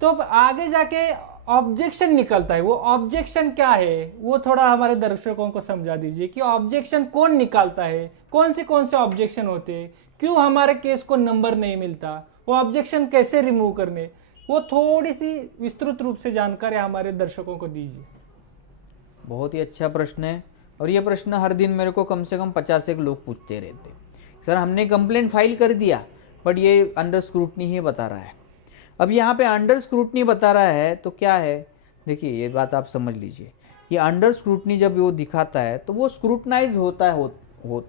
तो अब आगे जाके ऑब्जेक्शन निकलता है, वो ऑब्जेक्शन क्या है वो थोड़ा हमारे दर्शकों को समझा दीजिए कि ऑब्जेक्शन कौन निकालता है, कौन से ऑब्जेक्शन होते हैं, क्यों हमारे केस को नंबर नहीं मिलता, वो ऑब्जेक्शन कैसे रिमूव करने, वो थोड़ी सी विस्तृत रूप से जानकारी हमारे दर्शकों को दीजिए। बहुत ही अच्छा प्रश्न है, और ये प्रश्न हर दिन मेरे को कम से कम 50 एक लोग पूछते रहते। सर हमने कंप्लेंट फाइल कर दिया बट ये अंडर स्क्रूटनी ही बता रहा है। अब यहाँ पे अंडर स्क्रूटनी बता रहा है तो क्या है, देखिए ये बात आप समझ लीजिए, ये अंडर स्क्रूटनी जब वो दिखाता है तो वो स्क्रूटनाइज होता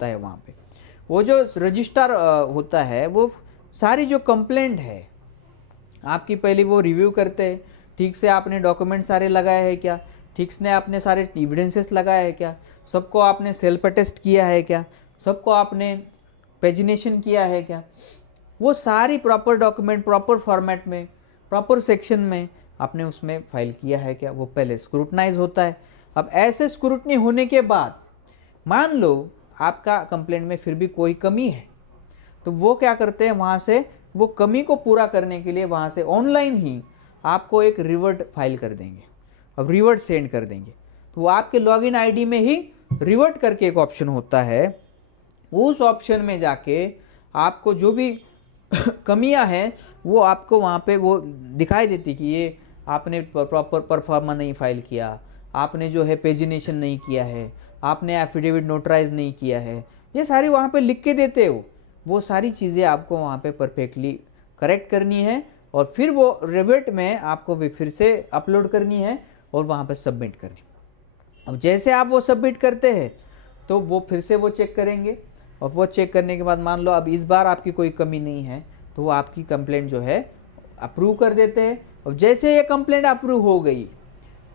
है वहाँ पे। वो जो रजिस्ट्रार होता है वो सारी जो कंप्लेंट है आपकी पहले वो रिव्यू करते हैं, ठीक से आपने डॉक्यूमेंट सारे लगाए हैं क्या, ठीक से आपने सारे एविडेंसेस लगाए हैं क्या, सबको आपने सेल्फ अटेस्ट किया है क्या, सबको आपने पेजिनेशन किया है क्या, वो सारी प्रॉपर डॉक्यूमेंट प्रॉपर फॉर्मेट में प्रॉपर सेक्शन में आपने उसमें फाइल किया है क्या, वो पहले स्क्रूटनाइज होता है। अब ऐसे स्क्रूटनी होने के बाद मान लो आपका कंप्लेंट में फिर भी कोई कमी है, तो वो क्या करते हैं, वहाँ से वो कमी को पूरा करने के लिए वहाँ से ऑनलाइन ही आपको एक रिवर्ट फाइल कर देंगे, अब रिवर्ट सेंड कर देंगे। तो वो आपके लॉगिन आईडी में ही रिवर्ट करके एक ऑप्शन होता है, उस ऑप्शन में जाके आपको जो भी कमियां हैं वो आपको वहाँ पे वो दिखाई देती कि ये आपने प्रॉपर परफॉर्मा नहीं फाइल किया, आपने जो है पेजिनेशन नहीं किया है, आपने एफिडेविट नोटराइज नहीं किया है, ये सारी वहाँ पे लिख के देते हो। वो सारी चीज़ें आपको वहाँ पे परफेक्टली करेक्ट करनी है और फिर वो रिवर्ट में आपको फिर से अपलोड करनी है और वहाँ पे सबमिट करनी। अब जैसे आप वो सबमिट करते हैं तो वो फिर से वो चेक करेंगे, और वो चेक करने के बाद मान लो अब इस बार आपकी कोई कमी नहीं है तो वो आपकी कंप्लेंट जो है अप्रूव कर देते हैं। और जैसे ये कंप्लेंट अप्रूव हो गई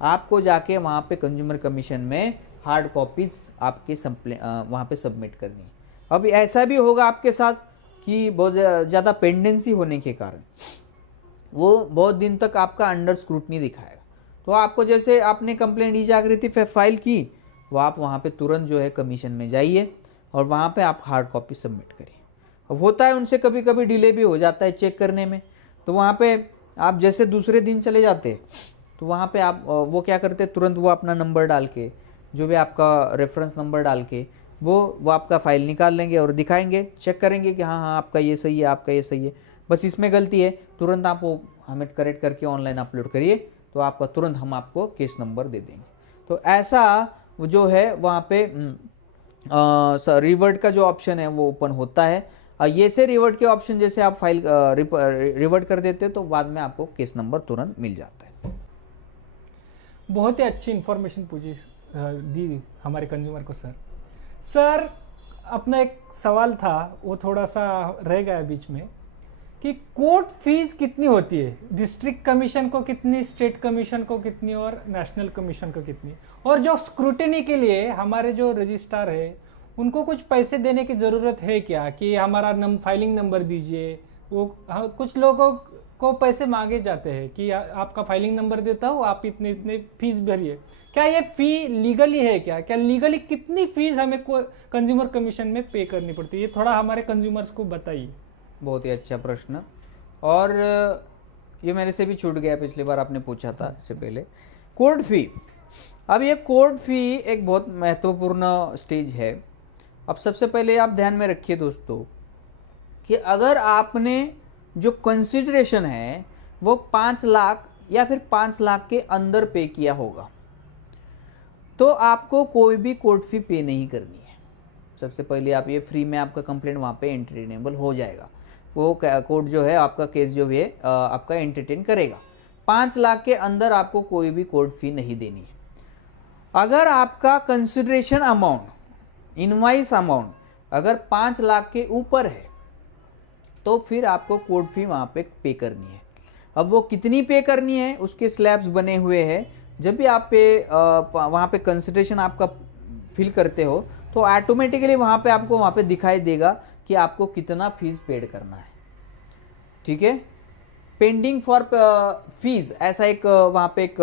आपको जाके वहाँ पे कंज्यूमर कमीशन में हार्ड कॉपीज आपके वहाँ पे सबमिट करनी है। अब ऐसा भी होगा आपके साथ कि बहुत ज़्यादा पेंडेंसी होने के कारण वो बहुत दिन तक आपका अंडर स्क्रूटनी दिखाएगा, तो आपको जैसे आपने कंप्लेंट ई जागृति पे फाइल की वो आप वहाँ पे तुरंत जो है कमीशन में जाइए और वहाँ पे आप हार्ड कॉपी सबमिट करिए। अब होता है उनसे कभी कभी डिले भी हो जाता है चेक करने में, तो वहाँ पे आप जैसे दूसरे दिन चले जाते तो वहाँ पे आप वो क्या करते, तुरंत वो अपना नंबर डाल के जो भी आपका रेफरेंस नंबर डाल के वो आपका फ़ाइल निकाल लेंगे और दिखाएंगे, चेक करेंगे कि हाँ हाँ आपका ये सही है, आपका ये सही है, बस इसमें गलती है, तुरंत आप वो हमें करेक्ट करके ऑनलाइन अपलोड करिए तो आपका तुरंत हम आपको केस नंबर दे देंगे। तो ऐसा जो है वहाँ पे रिवर्ट का जो ऑप्शन है वो ओपन होता है। ये से रिवर्ट के ऑप्शन जैसे आप फाइल रिवर्ट कर देते हो तो बाद में आपको केस नंबर तुरंत मिल जाता है। बहुत ही अच्छी इन्फॉर्मेशन दी हमारे कंज्यूमर को। सर अपना एक सवाल था वो थोड़ा सा रह गया बीच में कि कोर्ट फीस कितनी होती है, डिस्ट्रिक्ट कमीशन को कितनी, स्टेट कमीशन को कितनी और नेशनल कमीशन को कितनी, और जो स्क्रूटिनी के लिए हमारे जो रजिस्ट्रार है उनको कुछ पैसे देने की ज़रूरत है क्या, कि हमारा फाइलिंग नंबर दीजिए, वो कुछ लोगों को पैसे मांगे जाते हैं कि आपका फाइलिंग नंबर देता हूँ आप इतने इतने फीस भरिए, क्या ये फ़ी लीगली है क्या लीगली कितनी फीस हमें कंज्यूमर कमीशन में पे करनी पड़ती है, ये थोड़ा हमारे कंज्यूमर्स को बताइए। बहुत ही अच्छा प्रश्न, और ये मेरे से भी छूट गया, पिछली बार आपने पूछा था इससे पहले। कोर्ट फी, अब ये कोर्ट फी एक बहुत महत्वपूर्ण स्टेज है। अब सबसे पहले आप ध्यान में रखिए दोस्तों कि अगर आपने जो कंसिडरेशन है वो 5 लाख या फिर 5 लाख के अंदर पे किया होगा तो आपको कोई भी कोर्ट फी पे नहीं करनी है। सबसे पहले आप ये फ्री में आपका कंप्लेंट वहाँ पे एंटरटेनेबल हो जाएगा, वो कोर्ट जो है आपका केस जो भी है आपका एंटरटेन करेगा। 5 लाख के अंदर आपको कोई भी कोर्ट फी नहीं देनी है। अगर आपका कंसिडरेशन अमाउंट, इनवाइस अमाउंट अगर 5 लाख के ऊपर है तो फिर आपको कोर्ट फी वहाँ पे पे करनी है। अब वो कितनी पे करनी है उसके स्लैब्स बने हुए हैं। जब भी आप पे वहाँ पे कंसिडरेशन आपका फिल करते हो तो ऑटोमेटिकली वहाँ पे आपको वहाँ पे दिखाई देगा कि आपको कितना फीस पेड करना है। ठीक है। पेंडिंग फॉर फीस ऐसा एक वहाँ पे एक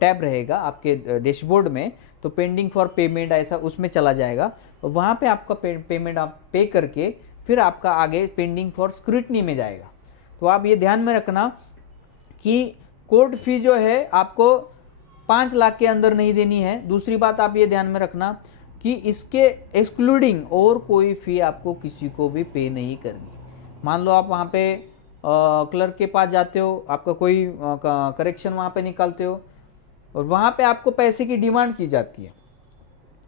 टैब रहेगा आपके डैशबोर्ड में, तो पेंडिंग फॉर पेमेंट ऐसा उसमें चला जाएगा, वहाँ पे आपका पेमेंट आप पे करके फिर आपका आगे पेंडिंग फॉर स्क्रूटनी में जाएगा। तो आप ये ध्यान में रखना कि कोर्ट फी जो है आपको 5 लाख के अंदर नहीं देनी है। दूसरी बात आप ये ध्यान में रखना कि इसके एक्सक्लूडिंग और कोई फ़ी आपको किसी को भी पे नहीं करनी। मान लो आप वहाँ पे क्लर्क के पास जाते हो, आपका कोई करेक्शन वहाँ पे निकालते हो और वहाँ पे आपको पैसे की डिमांड की जाती है,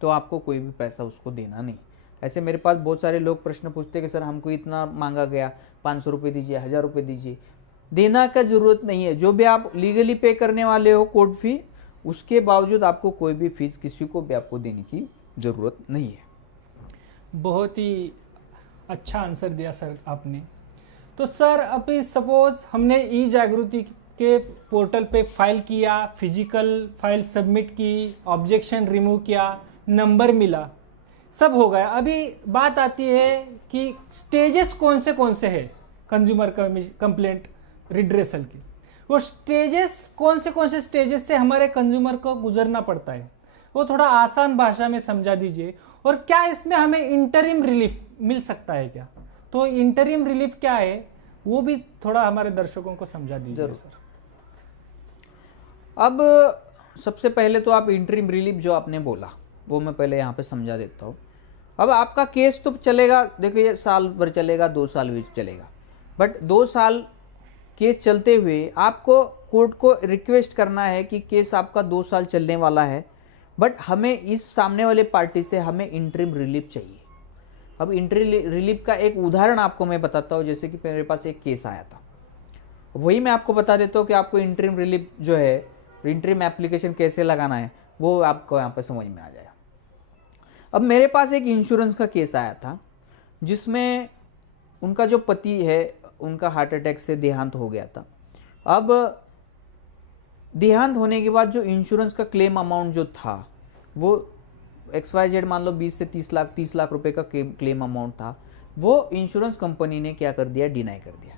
तो आपको कोई भी पैसा उसको देना नहीं। ऐसे मेरे पास बहुत सारे लोग प्रश्न पूछते हैं कि सर हमको इतना मांगा गया, 500 रुपये दीजिए, 1000 रुपये दीजिए। देना का ज़रूरत नहीं है। जो भी आप लीगली पे करने वाले हो कोर्ट फी, उसके बावजूद आपको कोई भी फीस किसी को भी आपको देने की ज़रूरत नहीं है। बहुत ही अच्छा आंसर दिया सर आपने। तो सर अभी सपोज हमने ई जागृति के पोर्टल पे फाइल किया, फिजिकल फाइल सबमिट की, ऑब्जेक्शन रिमूव किया, नंबर मिला, सब हो गया। अभी बात आती है कि स्टेजेस कौन से हैं कंज्यूमर कंप्लेंट रिड्रेसल की। वो स्टेजेस कौन से स्टेजेस से हमारे कंज्यूमर को गुजरना पड़ता है, वो थोड़ा आसान भाषा में समझा दीजिए। और क्या इसमें हमें इंटरिम रिलीफ मिल सकता है क्या? तो इंटरिम रिलीफ क्या है वो भी थोड़ा हमारे दर्शकों को समझा दीजिए सर। अब सबसे पहले तो आप इंटरिम रिलीफ जो आपने बोला वो मैं पहले यहाँ पे समझा देता हूँ। अब आपका केस तो चलेगा, देखिए साल भर चलेगा, 2 साल भी चलेगा, बट 2 साल केस चलते हुए आपको कोर्ट को रिक्वेस्ट करना है कि केस आपका 2 साल चलने वाला है, बट हमें इस सामने वाले पार्टी से हमें इंटरिम रिलीफ चाहिए। अब इंटरिम रिलीफ का एक उदाहरण आपको मैं बताता हूँ। जैसे कि मेरे पास एक केस आया था, वही मैं आपको बता देता हूँ कि आपको इंटरिम रिलीफ जो है, इंटरिम एप्लीकेशन कैसे लगाना है, वो आपको यहाँ पर समझ में आ जाएगा। अब मेरे पास एक इंश्योरेंस का केस आया था जिसमें उनका जो पति है उनका हार्ट अटैक से देहांत हो गया था। अब देहांत होने के बाद जो इंश्योरेंस का क्लेम अमाउंट जो था वो XYZ मान लो 20 से 30 लाख रुपए का क्लेम अमाउंट था, वो इंश्योरेंस कंपनी ने क्या कर दिया, डिनाई कर दिया।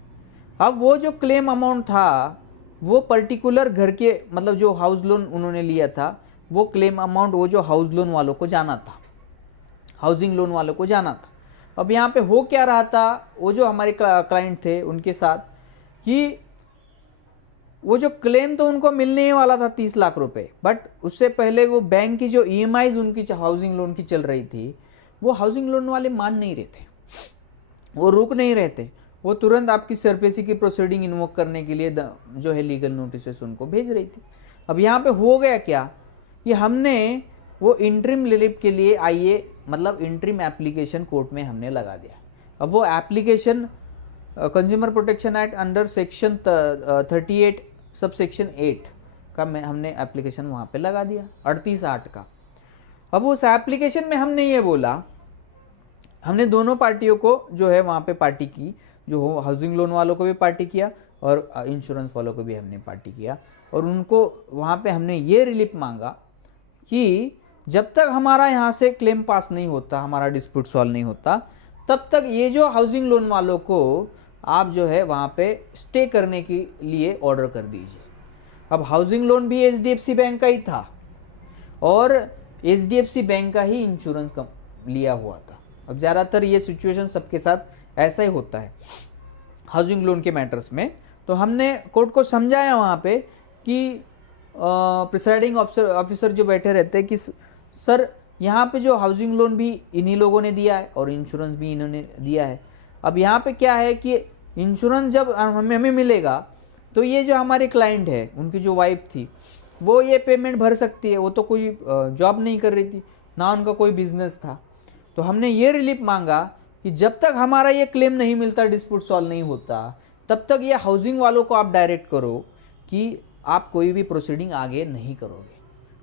अब वो जो क्लेम अमाउंट था वो पर्टिकुलर घर के, मतलब जो हाउस लोन उन्होंने लिया था, वो क्लेम अमाउंट वो जो हाउस लोन वालों को जाना था, हाउसिंग लोन वालों को जाना था। अब यहाँ पे हो क्या रहा था, वो जो हमारे क्लाइंट थे उनके साथ कि वो जो क्लेम तो उनको मिलने ही वाला था 30 लाख रुपए, बट उससे पहले वो बैंक की जो EMIs उनकी हाउसिंग लोन की चल रही थी, वो हाउसिंग लोन वाले मान नहीं रहे थे, वो रुक नहीं रहे थे। वो तुरंत आपकी सरफेसी की प्रोसीडिंग इन्वोक करने के लिए जो है लीगल नोटिस उनको भेज रही थी। अब यहाँ पे हो गया क्या कि हमने वो इंटरिम रिलीफ के लिए आइए, मतलब इंटरिम एप्लीकेशन कोर्ट में हमने लगा दिया। अब वो application consumer protection act under section 38 sub section 8 का हमने एप्लीकेशन वहाँ पे लगा दिया, 38(8) का। अब उस एप्लीकेशन में हमने ये बोला, हमने दोनों पार्टियों को जो है वहाँ पे पार्टी की, जो हाउसिंग लोन वालों को भी पार्टी किया और इंश्योरेंस वालों को भी हमने पार्टी किया, और उनको वहाँ पे हमने ये रिलीफ मांगा कि जब तक हमारा यहाँ से क्लेम पास नहीं होता, हमारा डिस्प्यूट सॉल्व नहीं होता, तब तक ये जो हाउसिंग लोन वालों को आप जो है वहाँ पे स्टे करने के लिए ऑर्डर कर दीजिए। अब हाउसिंग लोन भी HDFC बैंक का ही था और HDFC बैंक का ही इंश्योरेंस लिया हुआ था। अब ज़्यादातर ये सिचुएशन सबके साथ ऐसा ही होता है हाउसिंग लोन के मैटर्स में। तो हमने कोर्ट को समझाया वहाँ पे कि प्रिसाइडिंग ऑफिसर जो बैठे रहते हैं कि सर यहाँ पे जो हाउसिंग लोन भी इन्हीं लोगों ने दिया है और इंश्योरेंस भी इन्होंने दिया है। अब यहाँ पे क्या है कि इंश्योरेंस जब हमें मिलेगा तो ये जो हमारे क्लाइंट है, उनकी जो वाइफ थी, वो ये पेमेंट भर सकती है। वो तो कोई जॉब नहीं कर रही थी, ना उनका कोई बिजनेस था। तो हमने ये रिलीफ मांगा कि जब तक हमारा ये क्लेम नहीं मिलता, डिस्प्यूट सॉल्व नहीं होता, तब तक ये हाउसिंग वालों को आप डायरेक्ट करो कि आप कोई भी प्रोसीडिंग आगे नहीं करोगे,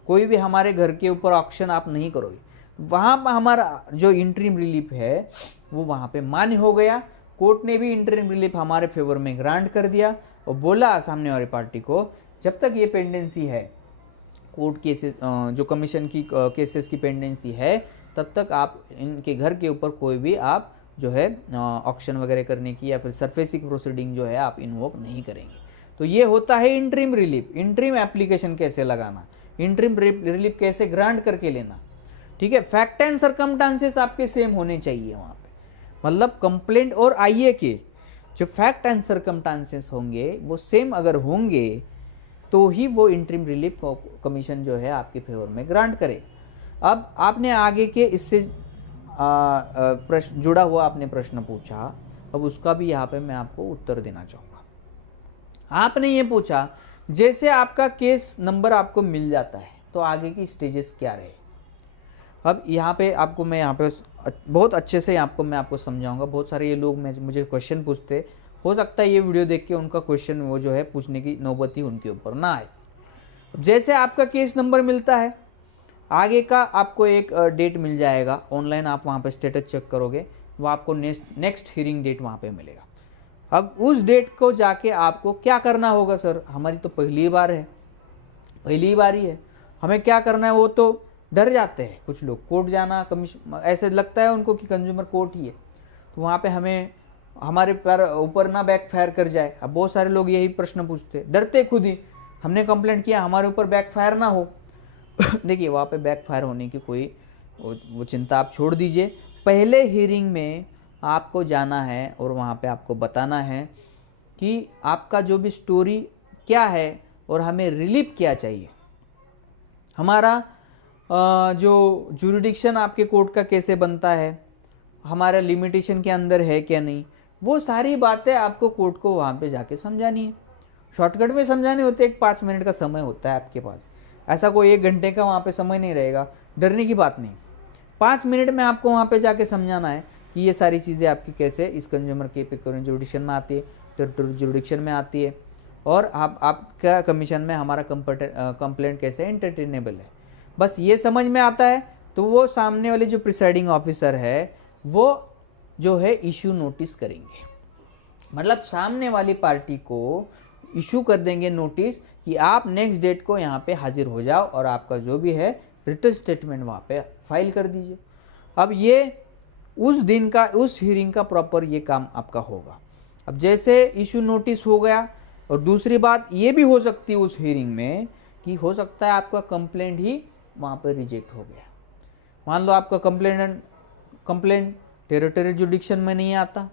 कोई भी हमारे घर के ऊपर ऑक्शन आप नहीं करोगे। वहाँ पर हमारा जो इंटरिम रिलीफ है वो वहाँ पे मान्य हो गया। कोर्ट ने भी इंटरिम रिलीफ हमारे फेवर में ग्रांट कर दिया और बोला सामने वाली पार्टी को, जब तक ये पेंडेंसी है, कोर्ट केसेस जो कमीशन की केसेस की पेंडेंसी है, तब तक आप इनके घर के ऊपर कोई भी आप जो है ऑक्शन वगैरह करने की या फिर सरफेसिंग प्रोसीडिंग जो है आप इन्वोक नहीं करेंगे। तो ये होता है इंटरिम रिलीफ। इंटरिम एप्लीकेशन कैसे लगाना, इंटरिम रिलीफ कैसे ग्रांट करके लेना, ठीक है। फैक्ट एंड सर्कमस्टांसेस आपके सेम होने चाहिए वहाँ पे, मतलब कंप्लेंट और आईए के जो फैक्ट एंड सर्कमस्टांसेस होंगे वो सेम अगर होंगे तो ही वो इंटरिम रिलीफ कमीशन जो है आपके फेवर में ग्रांट करे। अब आपने आगे के इससे प्रश्न जुड़ा हुआ आपने प्रश्न पूछा, अब उसका भी यहाँ पे मैं आपको उत्तर देना चाहूँगा। आपने ये पूछा जैसे आपका केस नंबर आपको मिल जाता है तो आगे की स्टेजेस क्या रहे। अब यहाँ पे आपको मैं यहाँ पे बहुत अच्छे से मैं आपको समझाऊंगा। बहुत सारे ये लोग मुझे क्वेश्चन पूछते, हो सकता है ये वीडियो देख के उनका क्वेश्चन वो जो है पूछने की नौबत ही उनके ऊपर ना आए। जैसे आपका केस नंबर मिलता है, आगे का आपको एक डेट मिल जाएगा ऑनलाइन, आप वहाँ पे स्टेटस चेक करोगे, वो आपको नेक्स्ट हियरिंग डेट वहाँ पे मिलेगा। अब उस डेट को जाके आपको क्या करना होगा। सर हमारी तो पहली बार है, पहली बार ही है, हमें क्या करना है। वो तो डर जाते हैं कुछ लोग, कोर्ट जाना कमीशन ऐसे लगता है उनको कि कंज्यूमर कोर्ट ही है, तो वहाँ पे हमें हमारे पर ऊपर ना बैक फायर कर जाए। अब बहुत सारे लोग यही प्रश्न पूछते, डरते खुद ही, हमने कंप्लेंट किया हमारे ऊपर बैक फायर ना हो। देखिए वहाँ पे बैक फायर होने की कोई वो चिंता आप छोड़ दीजिए। पहले हियरिंग में आपको जाना है और वहाँ पे आपको बताना है कि आपका जो भी स्टोरी क्या है और हमें रिलीफ क्या चाहिए, हमारा जो जुरिडिक्शन आपके कोर्ट का कैसे बनता है, हमारा लिमिटेशन के अंदर है क्या नहीं, वो सारी बातें आपको कोर्ट को वहाँ पे जाके समझानी है। शॉर्टकट में समझाने होते, एक 5 मिनट का समय होता है आपके पास, ऐसा कोई 1 घंटे का वहाँ पे समय नहीं रहेगा। डरने की बात नहीं, 5 मिनट में आपको वहाँ पे जाके समझाना है कि ये सारी चीज़ें आपकी कैसे इस कंज्यूमर के पिक्योरियल जुरिडिक्शन में आती है, टेरिटोरियल जुरिडिक्शन में आती है, और आपका कमीशन में हमारा कंप्लेंट कैसे एंटरटेनेबल है। बस ये समझ में आता है तो वो सामने वाले जो प्रिसाइडिंग ऑफिसर है वो जो है इशू नोटिस करेंगे, मतलब सामने वाली पार्टी को इशू कर देंगे नोटिस कि आप नेक्स्ट डेट को यहाँ पे हाजिर हो जाओ और आपका जो भी है रिटर्न स्टेटमेंट वहाँ पे फाइल कर दीजिए। अब ये उस दिन का, उस हियरिंग का प्रॉपर ये काम आपका होगा। अब जैसे इशू नोटिस हो गया, और दूसरी बात ये भी हो सकती है उस हियरिंग में कि हो सकता है आपका कंप्लेंट ही वहाँ पर रिजेक्ट हो गया। मान लो आपका कंप्लेंट टेरिटोरियल जुरिडिक्शन में नहीं आता,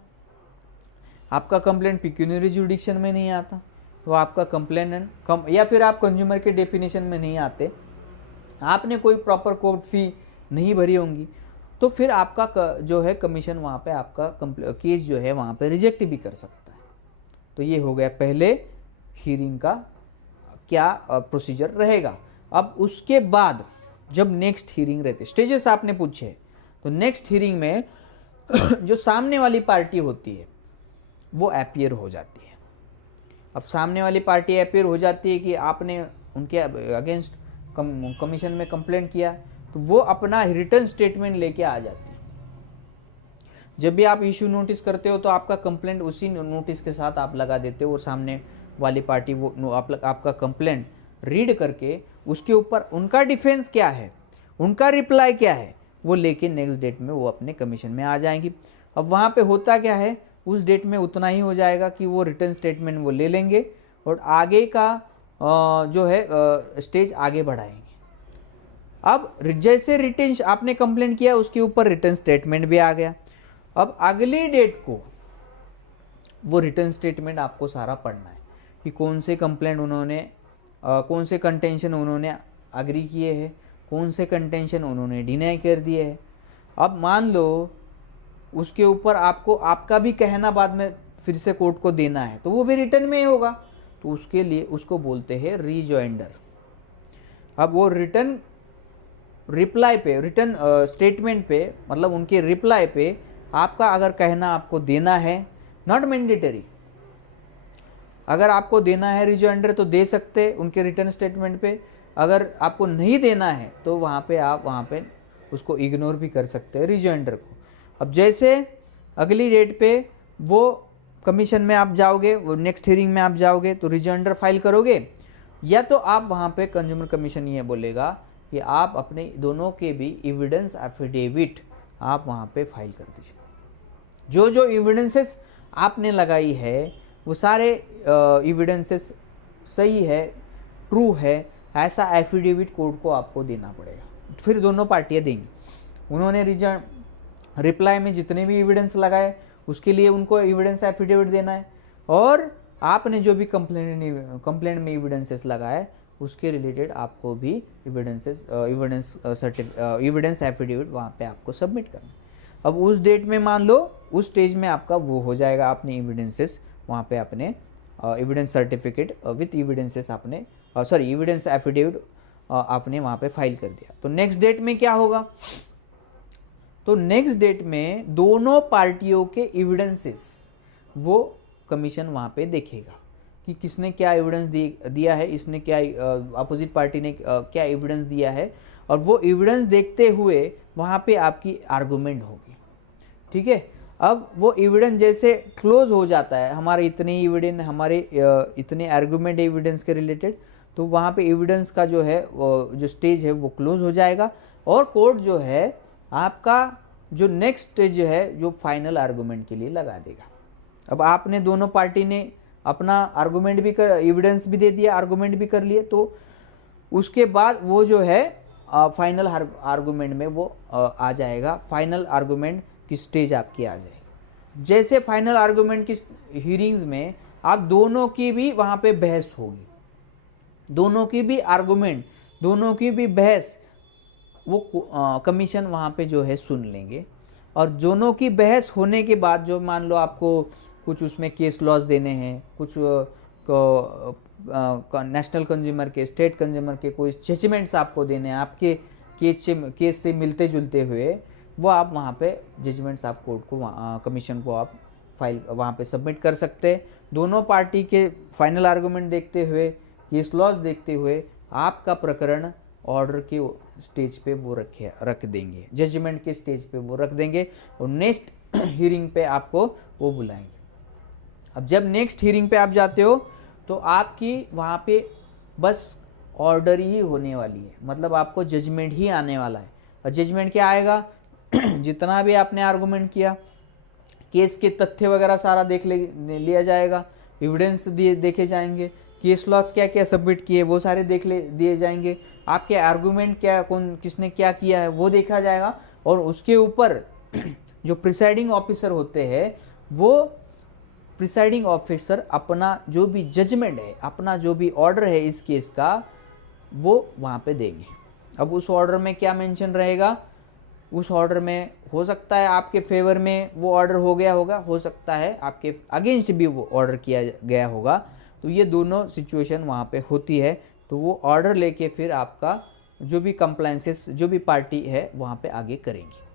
आपका कंप्लेंट पिक्यूनियरी जुरिडिक्शन में नहीं आता, तो आपका कंप्लेनेंट या फिर आप कंज्यूमर के डेफिनेशन में नहीं आते, आपने कोई प्रॉपर कोर्ट फी नहीं भरी होंगी, तो फिर आपका जो है कमीशन वहाँ पे आपका केस जो है वहाँ पे रिजेक्ट भी कर सकता है। तो ये हो गया पहले हियरिंग का क्या प्रोसीजर रहेगा। अब उसके बाद जब नेक्स्ट हियरिंग रहती है, स्टेजेस आपने पूछे, तो नेक्स्ट हियरिंग में जो सामने वाली पार्टी होती है वो अपीयर हो जाती है। अब सामने वाली पार्टी अपीयर हो जाती है कि आपने उनके अगेंस्ट कमीशन में कंप्लेंट किया, तो वो अपना रिटर्न स्टेटमेंट लेके आ जाती है। जब भी आप इशू नोटिस करते हो तो आपका कंप्लेंट उसी नोटिस के साथ आप लगा देते हो, और सामने वाली पार्टी वो आपका कंप्लेंट रीड करके उसके ऊपर उनका डिफेंस क्या है, उनका रिप्लाई क्या है, वो लेके नेक्स्ट डेट में वो अपने कमीशन में आ जाएंगी। अब वहाँ पे होता क्या है, उस डेट में उतना ही हो जाएगा कि वो रिटर्न स्टेटमेंट वो ले लेंगे और आगे का जो है स्टेज आगे बढ़ाएंगे। अब जैसे रिटर्न आपने कंप्लेंट किया उसके ऊपर रिटर्न स्टेटमेंट भी आ गया, अब अगली डेट को वो रिटर्न स्टेटमेंट आपको सारा पढ़ना है कि कौन से कंप्लेंट उन्होंने कौन से कंटेंशन उन्होंने अग्री किए हैं, कौन से कंटेंशन उन्होंने डिनाई कर दिए हैं। अब मान लो उसके ऊपर आपको आपका भी कहना बाद में फिर से कोर्ट को देना है, तो वो भी रिटर्न में ही होगा, तो उसके लिए उसको बोलते हैं रीजॉइंडर। अब वो रिटर्न रिप्लाई पे, रिटर्न स्टेटमेंट पे, मतलब उनके रिप्लाई पे आपका अगर कहना आपको देना है, नॉट मैंडेटरी, अगर आपको देना है रिजॉइंडर तो दे सकते उनके रिटर्न स्टेटमेंट पे, अगर आपको नहीं देना है तो वहाँ पे आप वहाँ पे उसको इग्नोर भी कर सकते हैं रिजॉइंडर को। अब जैसे अगली डेट पे वो कमीशन में आप जाओगे, वो नेक्स्ट हियरिंग में आप जाओगे तो रिजॉइंडर फाइल करोगे, या तो आप वहाँ पे कंज्यूमर कमीशन ये बोलेगा कि आप अपने दोनों के भी एविडेंस एफिडेविट आप वहाँ पे फाइल कर दीजिए। जो जो एविडेंसेस आपने लगाई है वो सारे एविडेंसेस सही है, ट्रू है, ऐसा एफिडेविट कोर्ट को आपको देना पड़ेगा। फिर दोनों पार्टियां देंगी। उन्होंने रिप्लाई में जितने भी एविडेंस लगाए उसके लिए उनको एविडेंस एफिडेविट देना है, और आपने जो भी कंप्लेंट में एविडेंसेस लगाए उसके रिलेटेड आपको भी एविडेंस एफिडेविट वहाँ पे आपको सबमिट करना है। अब उस डेट में मान लो उस स्टेज में आपका वो हो जाएगा, आपने एविडेंसेस वहाँ पे अपने एविडेंस सर्टिफिकेट विथ एविडेंसेस आपने एविडेंस एफिडेविट आपने वहाँ पे फाइल कर दिया। तो नेक्स्ट डेट में क्या होगा, तो नेक्स्ट डेट में दोनों पार्टियों के एविडेंसेस वो कमीशन वहाँ पे देखेगा कि किसने क्या एविडेंस दिया है, इसने क्या अपोजिट पार्टी ने क्या एविडेंस दिया है, और वो एविडेंस देखते हुए वहाँ पे आपकी आर्गूमेंट होगी। ठीक है, अब वो एविडेंस जैसे क्लोज हो जाता है, हमारे इतने एविडेंस, हमारे इतने आर्गूमेंट एविडेंस के रिलेटेड, तो वहाँ पे एविडेंस का जो है जो स्टेज है वो क्लोज हो जाएगा, और कोर्ट जो है आपका जो नेक्स्ट स्टेज है जो फाइनल आर्गूमेंट के लिए लगा देगा। अब आपने दोनों पार्टी ने अपना आर्गूमेंट भी कर, एविडेंस भी दे दिया, आर्गूमेंट भी कर लिए, तो उसके बाद वो जो है फाइनल आर्गूमेंट में वो आ जाएगा। फाइनल आर्गूमेंट की स्टेज आपकी आ जाएगी। जैसे फाइनल आर्गूमेंट की हियरिंग्स में आप दोनों की भी वहाँ पे बहस होगी, दोनों की भी आर्गूमेंट, दोनों की भी बहस वो कमीशन वहाँ पे जो है सुन लेंगे, और दोनों की बहस होने के बाद जो मान लो आपको कुछ उसमें केस लॉस देने हैं, कुछ नेशनल कंज्यूमर के, स्टेट कंज्यूमर के कोई जजमेंट्स आपको देने हैं आपके केस से मिलते जुलते हुए, वो आप वहाँ पे जजमेंट्स आप कोर्ट को कमीशन को आप फाइल वहाँ पे सबमिट कर सकते हैं। दोनों पार्टी के फाइनल आर्गूमेंट देखते हुए, केस लॉस देखते हुए आपका प्रकरण ऑर्डर के स्टेज पे वो रख देंगे, जजमेंट के स्टेज पे वो रख देंगे, और नेक्स्ट हियरिंग पे आपको वो बुलाएंगे। अब जब नेक्स्ट हियरिंग पे आप जाते हो तो आपकी वहाँ पे बस ऑर्डर ही होने वाली है, मतलब आपको जजमेंट ही आने वाला है। और जजमेंट क्या आएगा, जितना भी आपने आर्गूमेंट किया, केस के तथ्य वगैरह सारा लिया जाएगा, एविडेंस देखे जाएंगे, केस लॉस क्या क्या सबमिट किए वो सारे दिए जाएंगे, आपके आर्गूमेंट क्या, किसने क्या किया है वो देखा जाएगा, और उसके ऊपर जो प्रिसाइडिंग ऑफिसर होते हैं वो प्रिसाइडिंग ऑफिसर अपना जो भी जजमेंट है, अपना जो भी ऑर्डर है इस केस का, वो वहाँ पे देंगे। अब उस ऑर्डर में क्या मेंशन रहेगा, उस ऑर्डर में हो सकता है आपके फेवर में वो ऑर्डर हो गया होगा, हो सकता है आपके अगेंस्ट भी वो ऑर्डर किया गया होगा। तो ये दोनों सिचुएशन वहाँ पे होती है। तो वो ऑर्डर लेके फिर आपका जो भी कंप्लायंसेस जो भी पार्टी है वहाँ पे आगे करेंगी।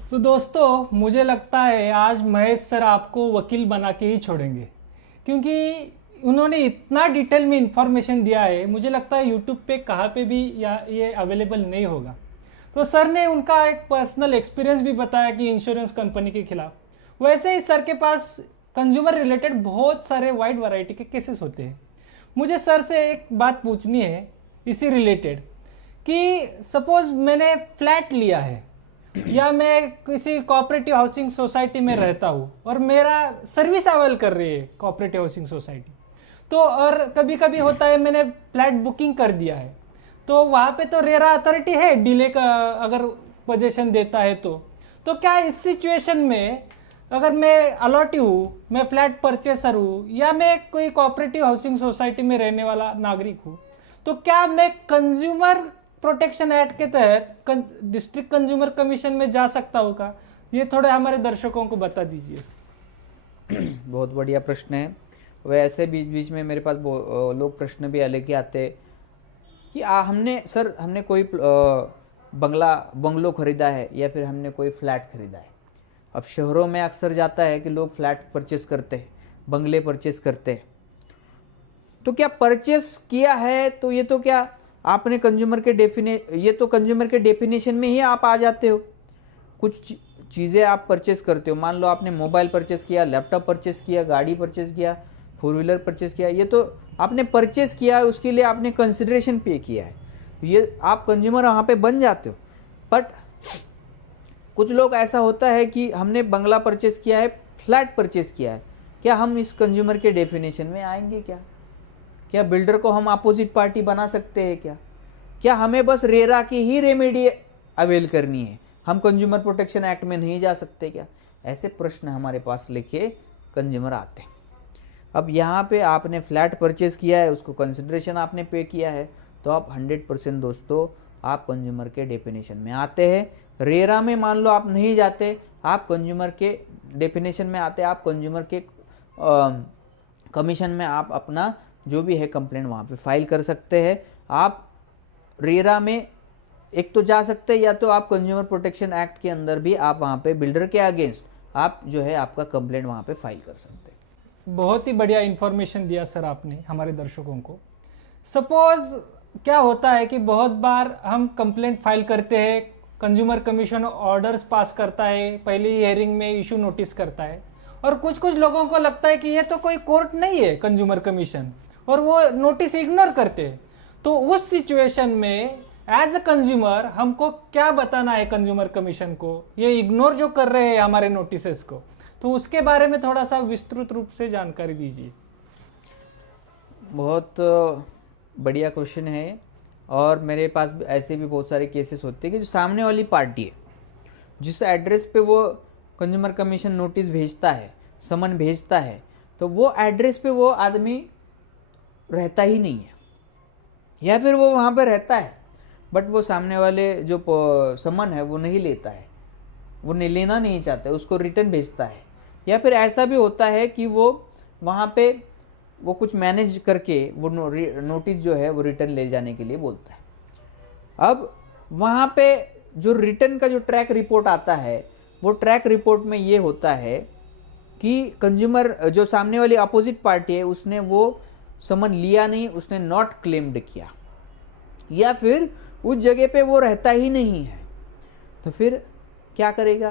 तो दोस्तों मुझे लगता है आज महेश सर आपको वकील बना के ही छोड़ेंगे, क्योंकि उन्होंने इतना डिटेल में इंफॉर्मेशन दिया है, मुझे लगता है यूट्यूब पे कहाँ पे भी या ये अवेलेबल नहीं होगा। तो सर ने उनका एक पर्सनल एक्सपीरियंस भी बताया कि इंश्योरेंस कंपनी के खिलाफ, वैसे ही सर के पास कंज्यूमर रिलेटेड बहुत सारे वाइड वैरायटी के केसेस होते हैं। मुझे सर से एक बात पूछनी है इसी रिलेटेड कि सपोज मैंने फ्लैट लिया है या मैं किसी कोऑपरेटिव हाउसिंग सोसाइटी में रहता हूँ और मेरा सर्विस अवेल कर रही है कोऑपरेटिव हाउसिंग सोसाइटी, तो और कभी कभी होता है मैंने फ्लैट बुकिंग कर दिया है, तो वहाँ पे तो रेरा अथॉरिटी है डिले का अगर पोजीशन देता है तो क्या इस सिचुएशन में अगर मैं अलॉटी हूँ, मैं फ्लैट परचेसर हूँ या मैं कोई कोऑपरेटिव हाउसिंग सोसाइटी में रहने वाला नागरिक हूँ, तो क्या मैं कंज्यूमर प्रोटेक्शन एक्ट के तहत डिस्ट्रिक्ट कंज्यूमर कमीशन में जा सकता हूँ का? ये थोड़े हमारे दर्शकों को बता दीजिए। बहुत बढ़िया प्रश्न है। वैसे बीच बीच में मेरे पास लोग प्रश्न भी लेके आते कि हमने कोई बंगलो खरीदा है या फिर हमने कोई फ्लैट खरीदा है। अब शहरों में अक्सर जाता है कि लोग फ्लैट परचेस करते हैं, बंगले परचेस करते हैं, तो क्या परचेस किया है तो ये तो क्या आपने कंज्यूमर के डेफिनेशन में ही आप आ जाते हो। कुछ चीज़ें आप परचेस करते हो, मान लो आपने मोबाइल परचेस किया, लैपटॉप परचेस किया, गाड़ी परचेस किया, 4 व्हीलर परचेस किया, ये तो आपने परचेस किया है, उसके लिए आपने कंसिडरेशन पे किया है, ये आप कंज्यूमर वहाँ पे बन जाते हो। बट कुछ लोग ऐसा होता है कि हमने बंगला परचेस किया है, फ्लैट परचेस किया है, क्या हम इस कंज्यूमर के डेफिनेशन में आएंगे? क्या बिल्डर को हम अपोजिट पार्टी बना सकते हैं? क्या हमें बस रेरा की ही रेमेडी अवेल करनी है, हम कंज्यूमर प्रोटेक्शन एक्ट में नहीं जा सकते क्या? ऐसे प्रश्न हमारे पास लेके कंज्यूमर आते हैं। अब यहाँ पे आपने फ्लैट परचेस किया है, उसको कंसिडरेशन आपने पे किया है, तो आप 100% दोस्तों आप कंज्यूमर के डेफिनेशन में आते हैं। रेरा में मान लो आप नहीं जाते, आप कंज्यूमर के डेफिनेशन में आते, आप कंज्यूमर के कमीशन में आप अपना जो भी है कंप्लेंट वहाँ पे फाइल कर सकते हैं। आप रेरा में एक तो जा सकते हैं, या तो आप कंज्यूमर प्रोटेक्शन एक्ट के अंदर भी आप वहाँ पे बिल्डर के अगेंस्ट आप जो है आपका कंप्लेंट वहाँ पे फाइल कर सकते हैं। बहुत ही बढ़िया इन्फॉर्मेशन दिया सर आपने हमारे दर्शकों को। सपोज क्या होता है कि बहुत बार हम कंप्लेंट फाइल करते हैं, कंज्यूमर कमीशन ऑर्डर्स पास करता है, पहली हियरिंग में इशू नोटिस करता है, और कुछ कुछ लोगों को लगता है कि ये तो कोई कोर्ट नहीं है कंज्यूमर कमीशन, और वो नोटिस इग्नोर करते हैं। तो उस सिचुएशन में एज अ कंज्यूमर हमको क्या बताना है कंज्यूमर कमीशन को, ये इग्नोर जो कर रहे हैं हमारे नोटिसेस को, तो उसके बारे में थोड़ा सा विस्तृत रूप से जानकारी दीजिए। बहुत बढ़िया क्वेश्चन है, और मेरे पास ऐसे भी बहुत सारे केसेस होते हैं कि जो सामने वाली पार्टी है, जिस एड्रेस पे वो कंज्यूमर कमीशन नोटिस भेजता है, समन भेजता है, तो वो एड्रेस पे वो आदमी रहता ही नहीं है, या फिर वो वहाँ पे रहता है बट वो सामने वाले जो समन है वो नहीं लेता है, वो लेना नहीं चाहता है, उसको रिटर्न भेजता है। या फिर ऐसा भी होता है कि वो वहाँ पे वो कुछ मैनेज करके वो नोटिस जो है वो रिटर्न ले जाने के लिए बोलता है। अब वहाँ पे जो रिटर्न का जो ट्रैक रिपोर्ट आता है, वो ट्रैक रिपोर्ट में ये होता है कि कंज्यूमर जो सामने वाली अपोजिट पार्टी है उसने वो समन लिया नहीं, उसने नॉट क्लेम्ड किया, या फिर उस जगह पे वो रहता ही नहीं है। तो फिर क्या करेगा,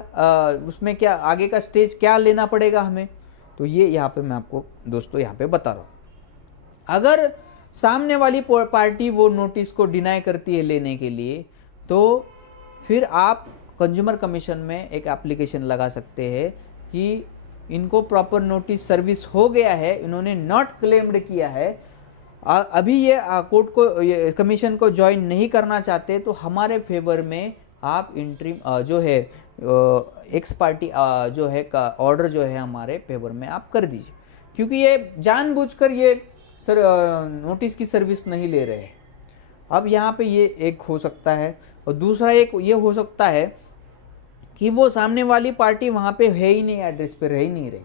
उसमें क्या आगे का स्टेज क्या लेना पड़ेगा हमें? तो ये यहाँ पे मैं आपको दोस्तों यहाँ पे बता रहा हूँ। अगर सामने वाली पार्टी वो नोटिस को डिनाई करती है लेने के लिए, तो फिर आप कंज्यूमर कमीशन में एक एप्लीकेशन लगा सकते हैं कि इनको प्रॉपर नोटिस सर्विस हो गया है, इन्होंने नॉट क्लेम्ड किया है, अभी ये कोर्ट को ये कमीशन को ज्वाइन नहीं करना चाहते, तो हमारे फेवर में आप इंट्रीम जो है एक्स पार्टी जो है का ऑर्डर जो है हमारे फेवर में आप कर दीजिए, क्योंकि ये जानबूझकर ये नोटिस की सर्विस नहीं ले रहे हैं। अब यहाँ पे ये एक हो सकता है, और दूसरा एक ये हो सकता है कि वो सामने वाली पार्टी वहाँ पे है ही नहीं, एड्रेस पे रह ही नहीं रही,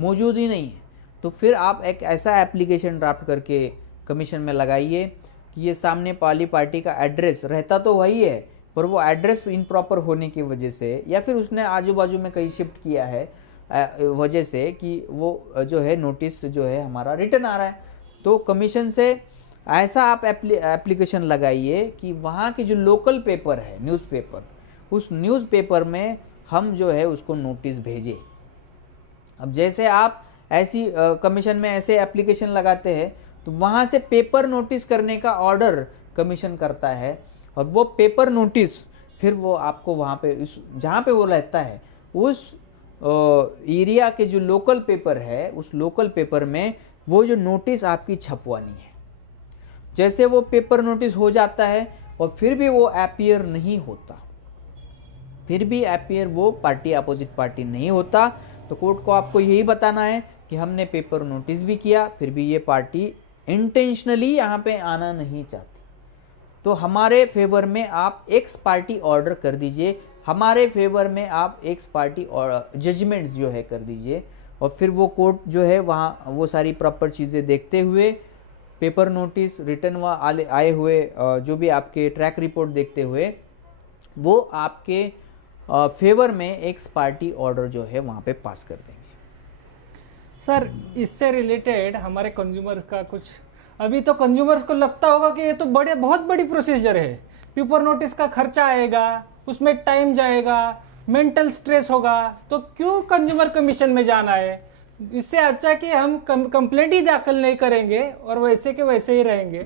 मौजूद ही नहीं है। तो फिर आप एक ऐसा एप्लीकेशन ड्राफ्ट करके कमीशन में लगाइए कि ये सामने वाली पार्टी का एड्रेस रहता तो वही है, पर वो एड्रेस इनप्रॉपर होने की वजह से, या फिर उसने आजू बाजू में कहीं शिफ्ट किया है वजह से कि वो जो है नोटिस जो है हमारा रिटर्न आ रहा है। तो कमीशन से ऐसा आप एप्लीकेशन लगाइए कि वहाँ के जो लोकल पेपर है, न्यूज़पेपर, उस न्यूज़पेपर में हम जो है उसको नोटिस भेजें। अब जैसे आप ऐसी कमीशन में ऐसे एप्लीकेशन लगाते हैं, तो वहाँ से पेपर नोटिस करने का ऑर्डर कमीशन करता है, और वो पेपर नोटिस फिर वो आपको वहाँ पे उस जहाँ पे वो रहता है उस एरिया के जो लोकल पेपर है, उस लोकल पेपर में वो जो नोटिस आपकी छपवानी है। जैसे वो पेपर नोटिस हो जाता है और फिर भी वो अपीयर नहीं होता, फिर भी अपीयर वो पार्टी अपोजिट पार्टी नहीं होता, तो कोर्ट को आपको यही बताना है कि हमने पेपर नोटिस भी किया, फिर भी ये पार्टी इंटेंशनली यहाँ पे आना नहीं चाहती, तो हमारे फेवर में आप एक्स पार्टी ऑर्डर कर दीजिए, हमारे फेवर में आप एक्स पार्टी और जजमेंट्स जो है कर दीजिए, और फिर वो कोर्ट जो है वहाँ वो सारी प्रॉपर चीज़ें देखते हुए, पेपर नोटिस, रिटर्न व आए हुए जो भी आपके ट्रैक रिपोर्ट देखते हुए, वो आपके फेवर में एक्स पार्टी ऑर्डर जो है वहाँ पे पास कर देंगे। सर इससे रिलेटेड हमारे कंज्यूमर्स का कुछ, अभी तो कंज्यूमर्स को लगता होगा कि ये तो बहुत बड़ी प्रोसीजर है, पेपर नोटिस का खर्चा आएगा, उसमें टाइम जाएगा, मेंटल स्ट्रेस होगा, तो क्यों कंज्यूमर कमीशन में जाना है? इससे अच्छा कि हम कंप्लेंट ही दाखिल नहीं करेंगे और वैसे के वैसे ही रहेंगे।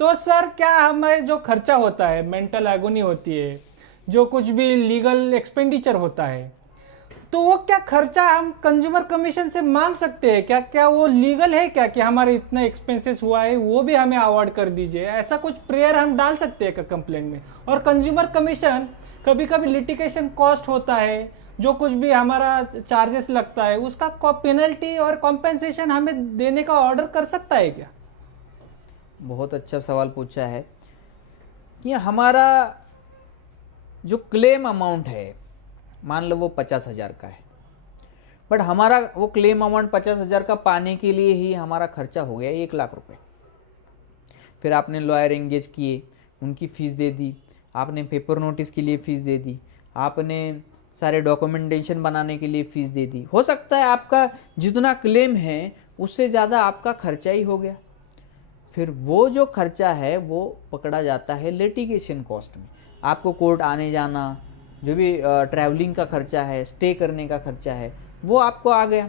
तो सर क्या हमें जो खर्चा होता है, मेंटल एगोनी होती है, जो कुछ भी लीगल एक्सपेंडिचर होता है, तो वो क्या खर्चा हम कंज्यूमर कमीशन से मांग सकते हैं क्या? क्या वो लीगल है क्या कि हमारे इतना एक्सपेंसेस हुआ है वो भी हमें अवॉर्ड कर दीजिए? ऐसा कुछ प्रेयर हम डाल सकते हैं क्या कंप्लेंट में? और कंज्यूमर कमीशन कभी कभी लिटिगेशन कॉस्ट होता है, जो कुछ भी हमारा चार्जेस लगता है उसका पेनल्टी और कॉम्पेंसेशन हमें देने का ऑर्डर कर सकता है क्या? बहुत अच्छा सवाल पूछा है कि हमारा जो क्लेम अमाउंट है, मान लो वो 50,000 का है, बट हमारा वो क्लेम अमाउंट 50,000 का पाने के लिए ही हमारा खर्चा हो गया 1 लाख रुपए। फिर आपने लॉयर एंगेज किए, उनकी फ़ीस दे दी, आपने पेपर नोटिस के लिए फ़ीस दे दी, आपने सारे डॉक्यूमेंटेशन बनाने के लिए फ़ीस दे दी। हो सकता है आपका जितना क्लेम है उससे ज़्यादा आपका खर्चा ही हो गया। फिर वो जो खर्चा है वो पकड़ा जाता है लिटिगेशन कॉस्ट में। आपको कोर्ट आने जाना, जो भी ट्रैवलिंग का खर्चा है, स्टे करने का खर्चा है, वो आपको आ गया।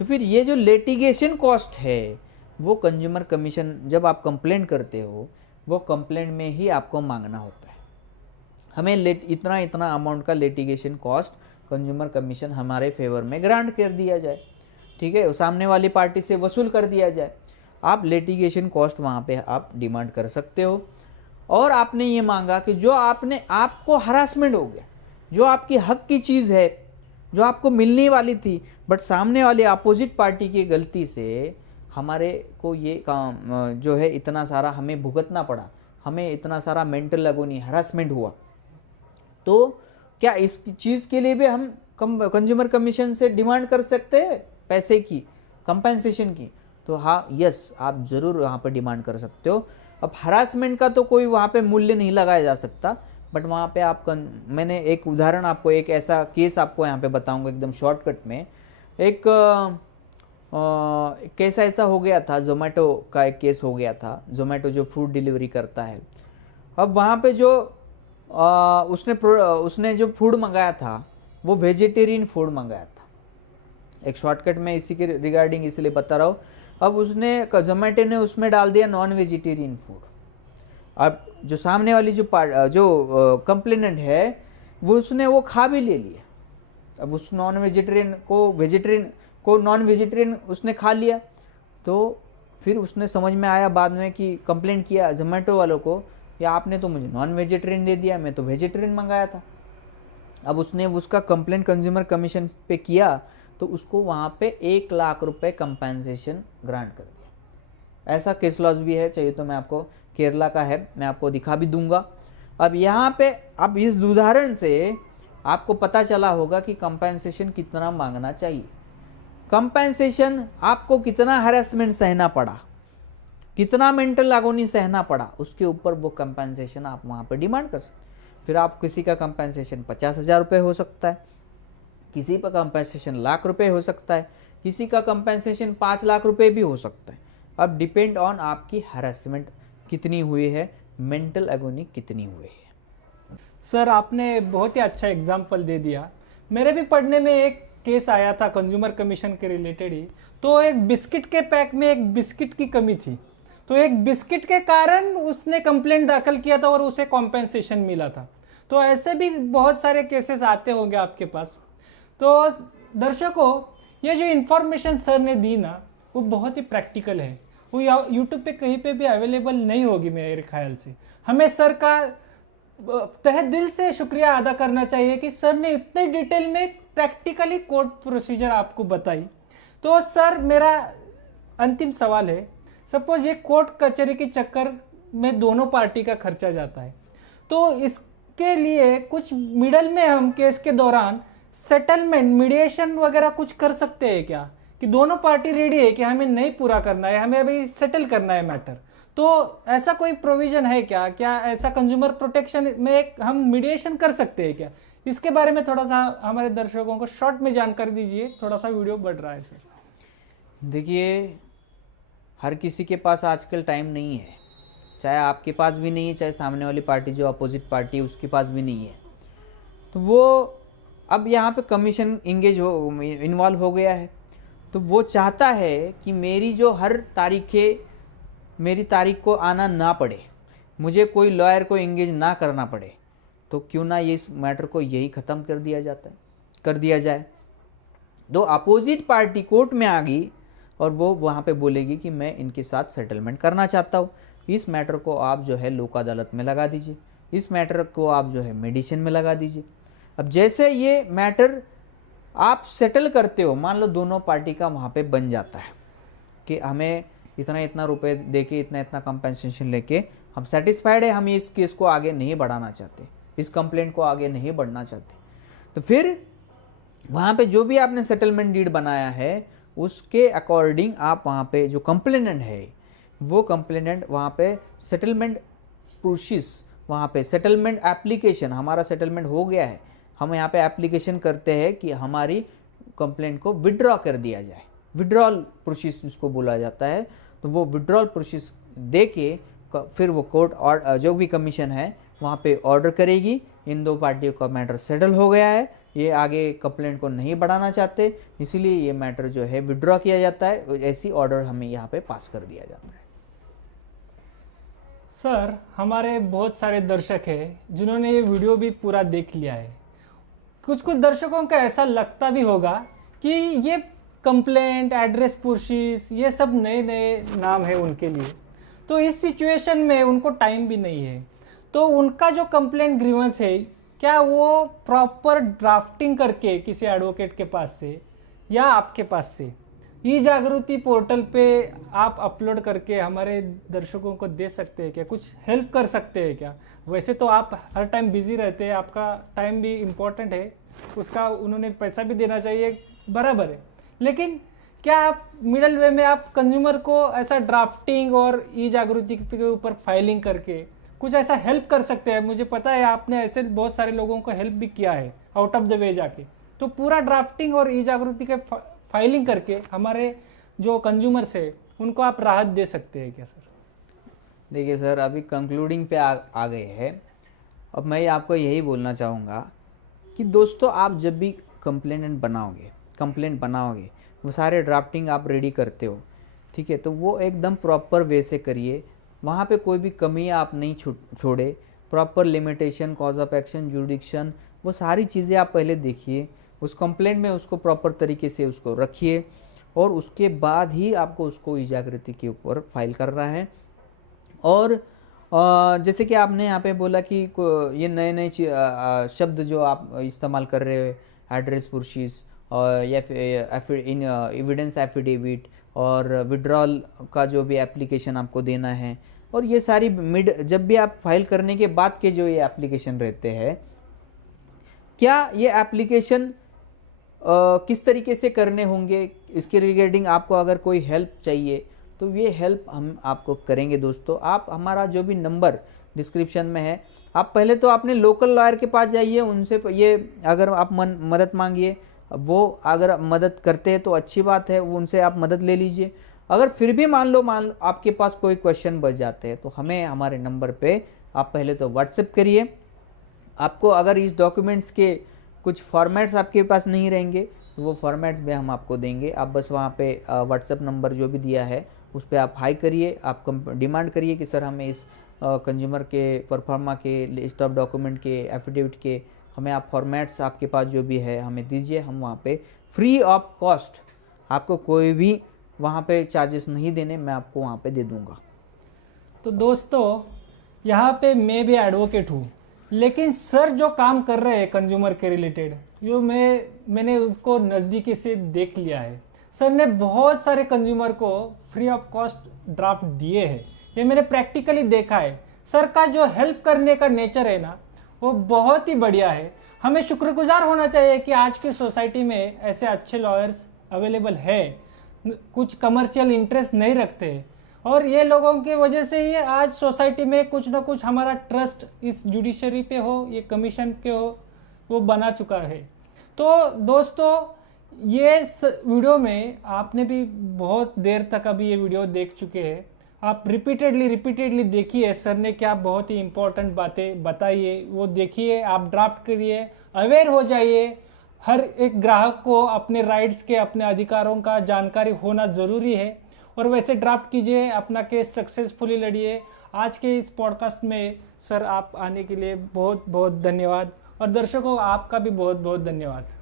तो फिर ये जो लिटिगेशन कॉस्ट है वो कंज्यूमर कमीशन जब आप कंप्लेंट करते हो वो कंप्लेंट में ही आपको मांगना होता है। हमें इतना इतना अमाउंट का लिटिगेशन कॉस्ट कंज्यूमर कमीशन हमारे फेवर में ग्रांट कर दिया जाए, ठीक है, सामने वाली पार्टी से वसूल कर दिया जाए। आप लिटिगेशन कॉस्ट वहाँ पे आप डिमांड कर सकते हो। और आपने ये मांगा कि जो आपको हरासमेंट हो गया, जो आपकी हक की चीज़ है, जो आपको मिलने वाली थी, बट सामने वाली अपोजिट पार्टी की गलती से हमारे को ये काम जो है इतना सारा हमें भुगतना पड़ा, हमें इतना सारा मेंटल लगोनी हरासमेंट हुआ, तो क्या इस चीज़ के लिए भी हम कंज्यूमर कमीशन से डिमांड कर सकते हैं पैसे की, कंपेंसेशन की? तो हाँ, यस, आप ज़रूर वहाँ पर डिमांड कर सकते हो। अब हरासमेंट का तो कोई वहाँ पे मूल्य नहीं लगाया जा सकता, बट वहाँ पे मैंने एक उदाहरण आपको, एक ऐसा केस आपको यहाँ पे बताऊँगा एकदम शॉर्टकट में। एक केस ऐसा हो गया था, जोमेटो का एक केस हो गया था। जोमेटो जो फूड डिलीवरी करता है, अब वहाँ पे जो उसने जो फूड मंगाया था वो वेजिटेरियन फूड मंगाया था। एक शॉर्टकट में इसी के रिगार्डिंग इसलिए बता रहा हूँ। अब उसने जोमेटो ने उसमें डाल दिया नॉन वेजिटेरियन फूड। अब जो सामने वाली जो कंप्लेनेंट है वो उसने वो खा भी ले लिया। अब उस नॉन वेजिटेरियन को नॉन वेजिटेरियन उसने खा लिया, तो फिर उसने समझ में आया बाद में कि कंप्लेंट किया जोमेटो वालों को, या आपने तो मुझे नॉन वेजिटेरियन दे दिया, मैं तो वेजिटेरियन मंगाया था। अब उसने उसका कंप्लेंट कंज्यूमर कमीशन पे किया, तो उसको वहाँ पे 1 लाख रुपए कंपेंसेशन ग्रांट कर दिया। ऐसा केस लॉज भी है, चाहिए तो मैं आपको, केरला का है, मैं आपको दिखा भी दूंगा। अब यहाँ पे अब इस उदाहरण से आपको पता चला होगा कि कंपेंसेशन कितना मांगना चाहिए। कंपेंसेशन आपको कितना हैरेसमेंट सहना पड़ा, कितना मेंटल agony सहना पड़ा, उसके ऊपर वो कंपेंसेशन आप वहाँ पे डिमांड कर सकते। फिर आप किसी का कंपेंसेशन 50,000 रुपये हो सकता है, किसी का कंपेंसेशन 1 लाख रुपए हो सकता है, किसी का कंपेंसेशन 5 लाख रुपए भी हो सकता है। अब डिपेंड ऑन आपकी हरासमेंट कितनी हुई है, मेंटल agony कितनी हुई है। सर आपने बहुत ही अच्छा एग्जाम्पल दे दिया। मेरे भी पढ़ने में एक केस आया था कंज्यूमर कमीशन के रिलेटेड ही। तो एक बिस्किट के पैक में एक बिस्किट की कमी थी, तो एक बिस्किट के कारण उसने कंप्लेंट दाखिल किया था और उसे कॉम्पेंसेशन मिला था। तो ऐसे भी बहुत सारे केसेस आते होंगे आपके पास। तो दर्शकों, ये जो इन्फॉर्मेशन सर ने दी ना, वो बहुत ही प्रैक्टिकल है। वो यूट्यूब पे कहीं पे भी अवेलेबल नहीं होगी मेरे ख्याल से। हमें सर का तहे दिल से शुक्रिया अदा करना चाहिए कि सर ने इतने डिटेल में प्रैक्टिकली कोर्ट प्रोसीजर आपको बताई। तो सर मेरा अंतिम सवाल है, सपोज ये कोर्ट कचहरी के चक्कर में दोनों पार्टी का खर्चा जाता है, तो इसके लिए कुछ मिडल में हम केस के दौरान सेटलमेंट, मीडिएशन वगैरह कुछ कर सकते हैं क्या? कि दोनों पार्टी रेडी है कि हमें नहीं पूरा करना है, हमें अभी सेटल करना है मैटर, तो ऐसा कोई प्रोविजन है क्या? क्या ऐसा कंज्यूमर प्रोटेक्शन में हम मीडिएशन कर सकते हैं क्या? इसके बारे में थोड़ा सा हमारे दर्शकों को शॉर्ट में जानकारी दीजिए, थोड़ा सा वीडियो बढ़ रहा है सर। देखिए, हर किसी के पास आजकल टाइम नहीं है, चाहे आपके पास भी नहीं है, चाहे सामने वाली पार्टी जो अपोजिट पार्टी है उसके पास भी नहीं है। तो वो अब यहाँ पे कमीशन इन्वॉल्व हो गया है, तो वो चाहता है कि मेरी जो हर मेरी तारीख को आना ना पड़े, मुझे कोई लॉयर को एंगेज ना करना पड़े, तो क्यों ना ये इस मैटर को यही ख़त्म कर दिया जाए। तो अपोजिट पार्टी कोर्ट में आ गई और वो वहाँ पे बोलेगी कि मैं इनके साथ सेटलमेंट करना चाहता हूँ, इस मैटर को आप जो है लोक अदालत में लगा दीजिए, इस मैटर को आप जो है मेडिसिन में लगा दीजिए। अब जैसे ये मैटर आप सेटल करते हो, मान लो दोनों पार्टी का वहाँ पे बन जाता है कि हमें इतना इतना रुपए दे के इतना इतना कंपनसेशन लेके हम सेटिस्फाइड है, हम इस केस को आगे नहीं बढ़ाना चाहते, इस कंप्लेंट को आगे नहीं बढ़ना चाहते, तो फिर वहाँ पे जो भी आपने सेटलमेंट डीड बनाया है उसके अकॉर्डिंग आप वहाँ पे जो कंप्लेनेंट है वो कंप्लेनेंट वहाँ पे सेटलमेंट प्रोसेस, वहाँ पे सेटलमेंट एप्लीकेशन, हमारा सेटलमेंट हो गया है, हम यहाँ पे एप्लीकेशन करते हैं कि हमारी कंप्लेंट को विड्रॉ कर दिया जाए, विड्रॉल प्रोसेस जिसको बोला जाता है। तो वो विड्रॉल प्रोसेस दे के फिर वो कोर्ट और जो भी कमीशन है वहाँ पे ऑर्डर करेगी, इन दो पार्टियों का मैटर सेटल हो गया है, ये आगे कंप्लेंट को नहीं बढ़ाना चाहते, इसीलिए ये मैटर जो है विड्रॉ किया जाता है, ऐसी ऑर्डर हमें यहाँ पे पास कर दिया जाता है। सर, हमारे बहुत सारे दर्शक हैं जिन्होंने ये वीडियो भी पूरा देख लिया है। कुछ कुछ दर्शकों का ऐसा लगता भी होगा कि ये कंप्लेंट, एड्रेस पुशिस, ये सब नए नए नाम है उनके लिए, तो इस सिचुएशन में उनको टाइम भी नहीं है। तो उनका जो कंप्लेंट ग्रीवेंस है, क्या वो प्रॉपर ड्राफ्टिंग करके किसी एडवोकेट के पास से या आपके पास से ई जागृति पोर्टल पे आप अपलोड करके हमारे दर्शकों को दे सकते हैं क्या? कुछ हेल्प कर सकते हैं क्या? वैसे तो आप हर टाइम बिजी रहते हैं, आपका टाइम भी इम्पोर्टेंट है, उसका उन्होंने पैसा भी देना चाहिए, बराबर है, लेकिन क्या आप मिडल वे में आप कंज्यूमर को ऐसा ड्राफ्टिंग और ई जागृति के ऊपर फाइलिंग करके कुछ ऐसा हेल्प कर सकते हैं? मुझे पता है आपने ऐसे बहुत सारे लोगों को हेल्प भी किया है आउट ऑफ द वे जाके, तो पूरा ड्राफ्टिंग और ई जागृति के फाइलिंग करके हमारे जो कंज्यूमर्स है उनको आप राहत दे सकते हैं क्या सर? देखिए सर, अभी कंक्लूडिंग पे आ गए हैं। अब मैं आपको यही बोलना चाहूँगा कि दोस्तों, आप जब भी कंप्लेंट बनाओगे वो सारे ड्राफ्टिंग आप रेडी करते हो, ठीक है, तो वो एकदम प्रॉपर वे से करिए, वहाँ पे कोई भी कमी आप नहीं छोड़े, proper limitation, cause of action, जुडिक्शन, वो सारी चीज़ें आप पहले देखिए, उस कंप्लेंट में उसको प्रॉपर तरीके से उसको रखिए और उसके बाद ही आपको उसको ई जागृति के ऊपर फाइल करना है। और जैसे कि आपने यहाँ पे बोला कि ये नए नए शब्द जो आप इस्तेमाल कर रहे हो, एड्रेस पुशिस और या इन एविडेंस एफिडेविट और विड्रॉल का जो भी एप्लीकेशन आपको देना है, और ये सारी जब भी आप फाइल करने के बाद के जो ये एप्लीकेशन रहते हैं, क्या ये एप्लीकेशन किस तरीके से करने होंगे, इसके रिगार्डिंग आपको अगर कोई हेल्प चाहिए तो ये हेल्प हम आपको करेंगे। दोस्तों, आप हमारा जो भी नंबर डिस्क्रिप्शन में है, आप पहले तो अपने लोकल लॉयर के पास जाइए, उनसे ये अगर आप मदद मांगिए, वो अगर मदद करते हैं तो अच्छी बात है, उनसे आप मदद ले लीजिए। अगर फिर भी मान लो आपके पास कोई क्वेश्चन बच जाते हैं तो हमें हमारे नंबर पे आप पहले तो व्हाट्सएप करिए। आपको अगर इस डॉक्यूमेंट्स के कुछ फॉर्मेट्स आपके पास नहीं रहेंगे तो वो फॉर्मेट्स भी हम आपको देंगे, आप बस वहाँ पे व्हाट्सएप नंबर जो भी दिया है उस पर आप हाई करिए, आप डिमांड करिए कि सर हमें इस कंज्यूमर के परफॉर्मा के लिस्ट ऑफ डॉक्यूमेंट के एफिडेविट के हमें आप फॉर्मेट्स आपके पास जो भी है हमें दीजिए, हम वहाँ पे फ्री ऑफ कॉस्ट, आपको कोई भी वहाँ पे चार्जेस नहीं देने, मैं आपको वहाँ पे दे दूँगा। तो दोस्तों, यहाँ पे मैं भी एडवोकेट हूँ, लेकिन सर जो काम कर रहे हैं कंज्यूमर के रिलेटेड, जो मैंने उसको नज़दीकी से देख लिया है। सर ने बहुत सारे कंज्यूमर को फ्री ऑफ कॉस्ट ड्राफ्ट दिए हैं, ये मैंने प्रैक्टिकली देखा है। सर का जो हेल्प करने का नेचर है ना, वो बहुत ही बढ़िया है। हमें शुक्रगुजार होना चाहिए कि आज की सोसाइटी में ऐसे अच्छे लॉयर्स अवेलेबल है, कुछ कमर्शियल इंटरेस्ट नहीं रखते, और ये लोगों की वजह से ही आज सोसाइटी में कुछ ना कुछ हमारा ट्रस्ट इस जुडिशरी पे हो, ये कमीशन के हो, वो बना चुका है। तो दोस्तों, ये वीडियो में आपने भी बहुत देर तक अभी ये वीडियो देख चुके हैं, आप रिपीटेडली देखिए, सर ने क्या बहुत ही इंपॉर्टेंट बातें बताई है वो देखिए, आप ड्राफ्ट करिए, अवेयर हो जाइए। हर एक ग्राहक को अपने राइट्स के, अपने अधिकारों का जानकारी होना ज़रूरी है, और वैसे ड्राफ्ट कीजिए, अपना केस सक्सेसफुली लड़िए। आज के इस पॉडकास्ट में सर आप आने के लिए बहुत बहुत धन्यवाद और दर्शकों आपका भी बहुत बहुत धन्यवाद।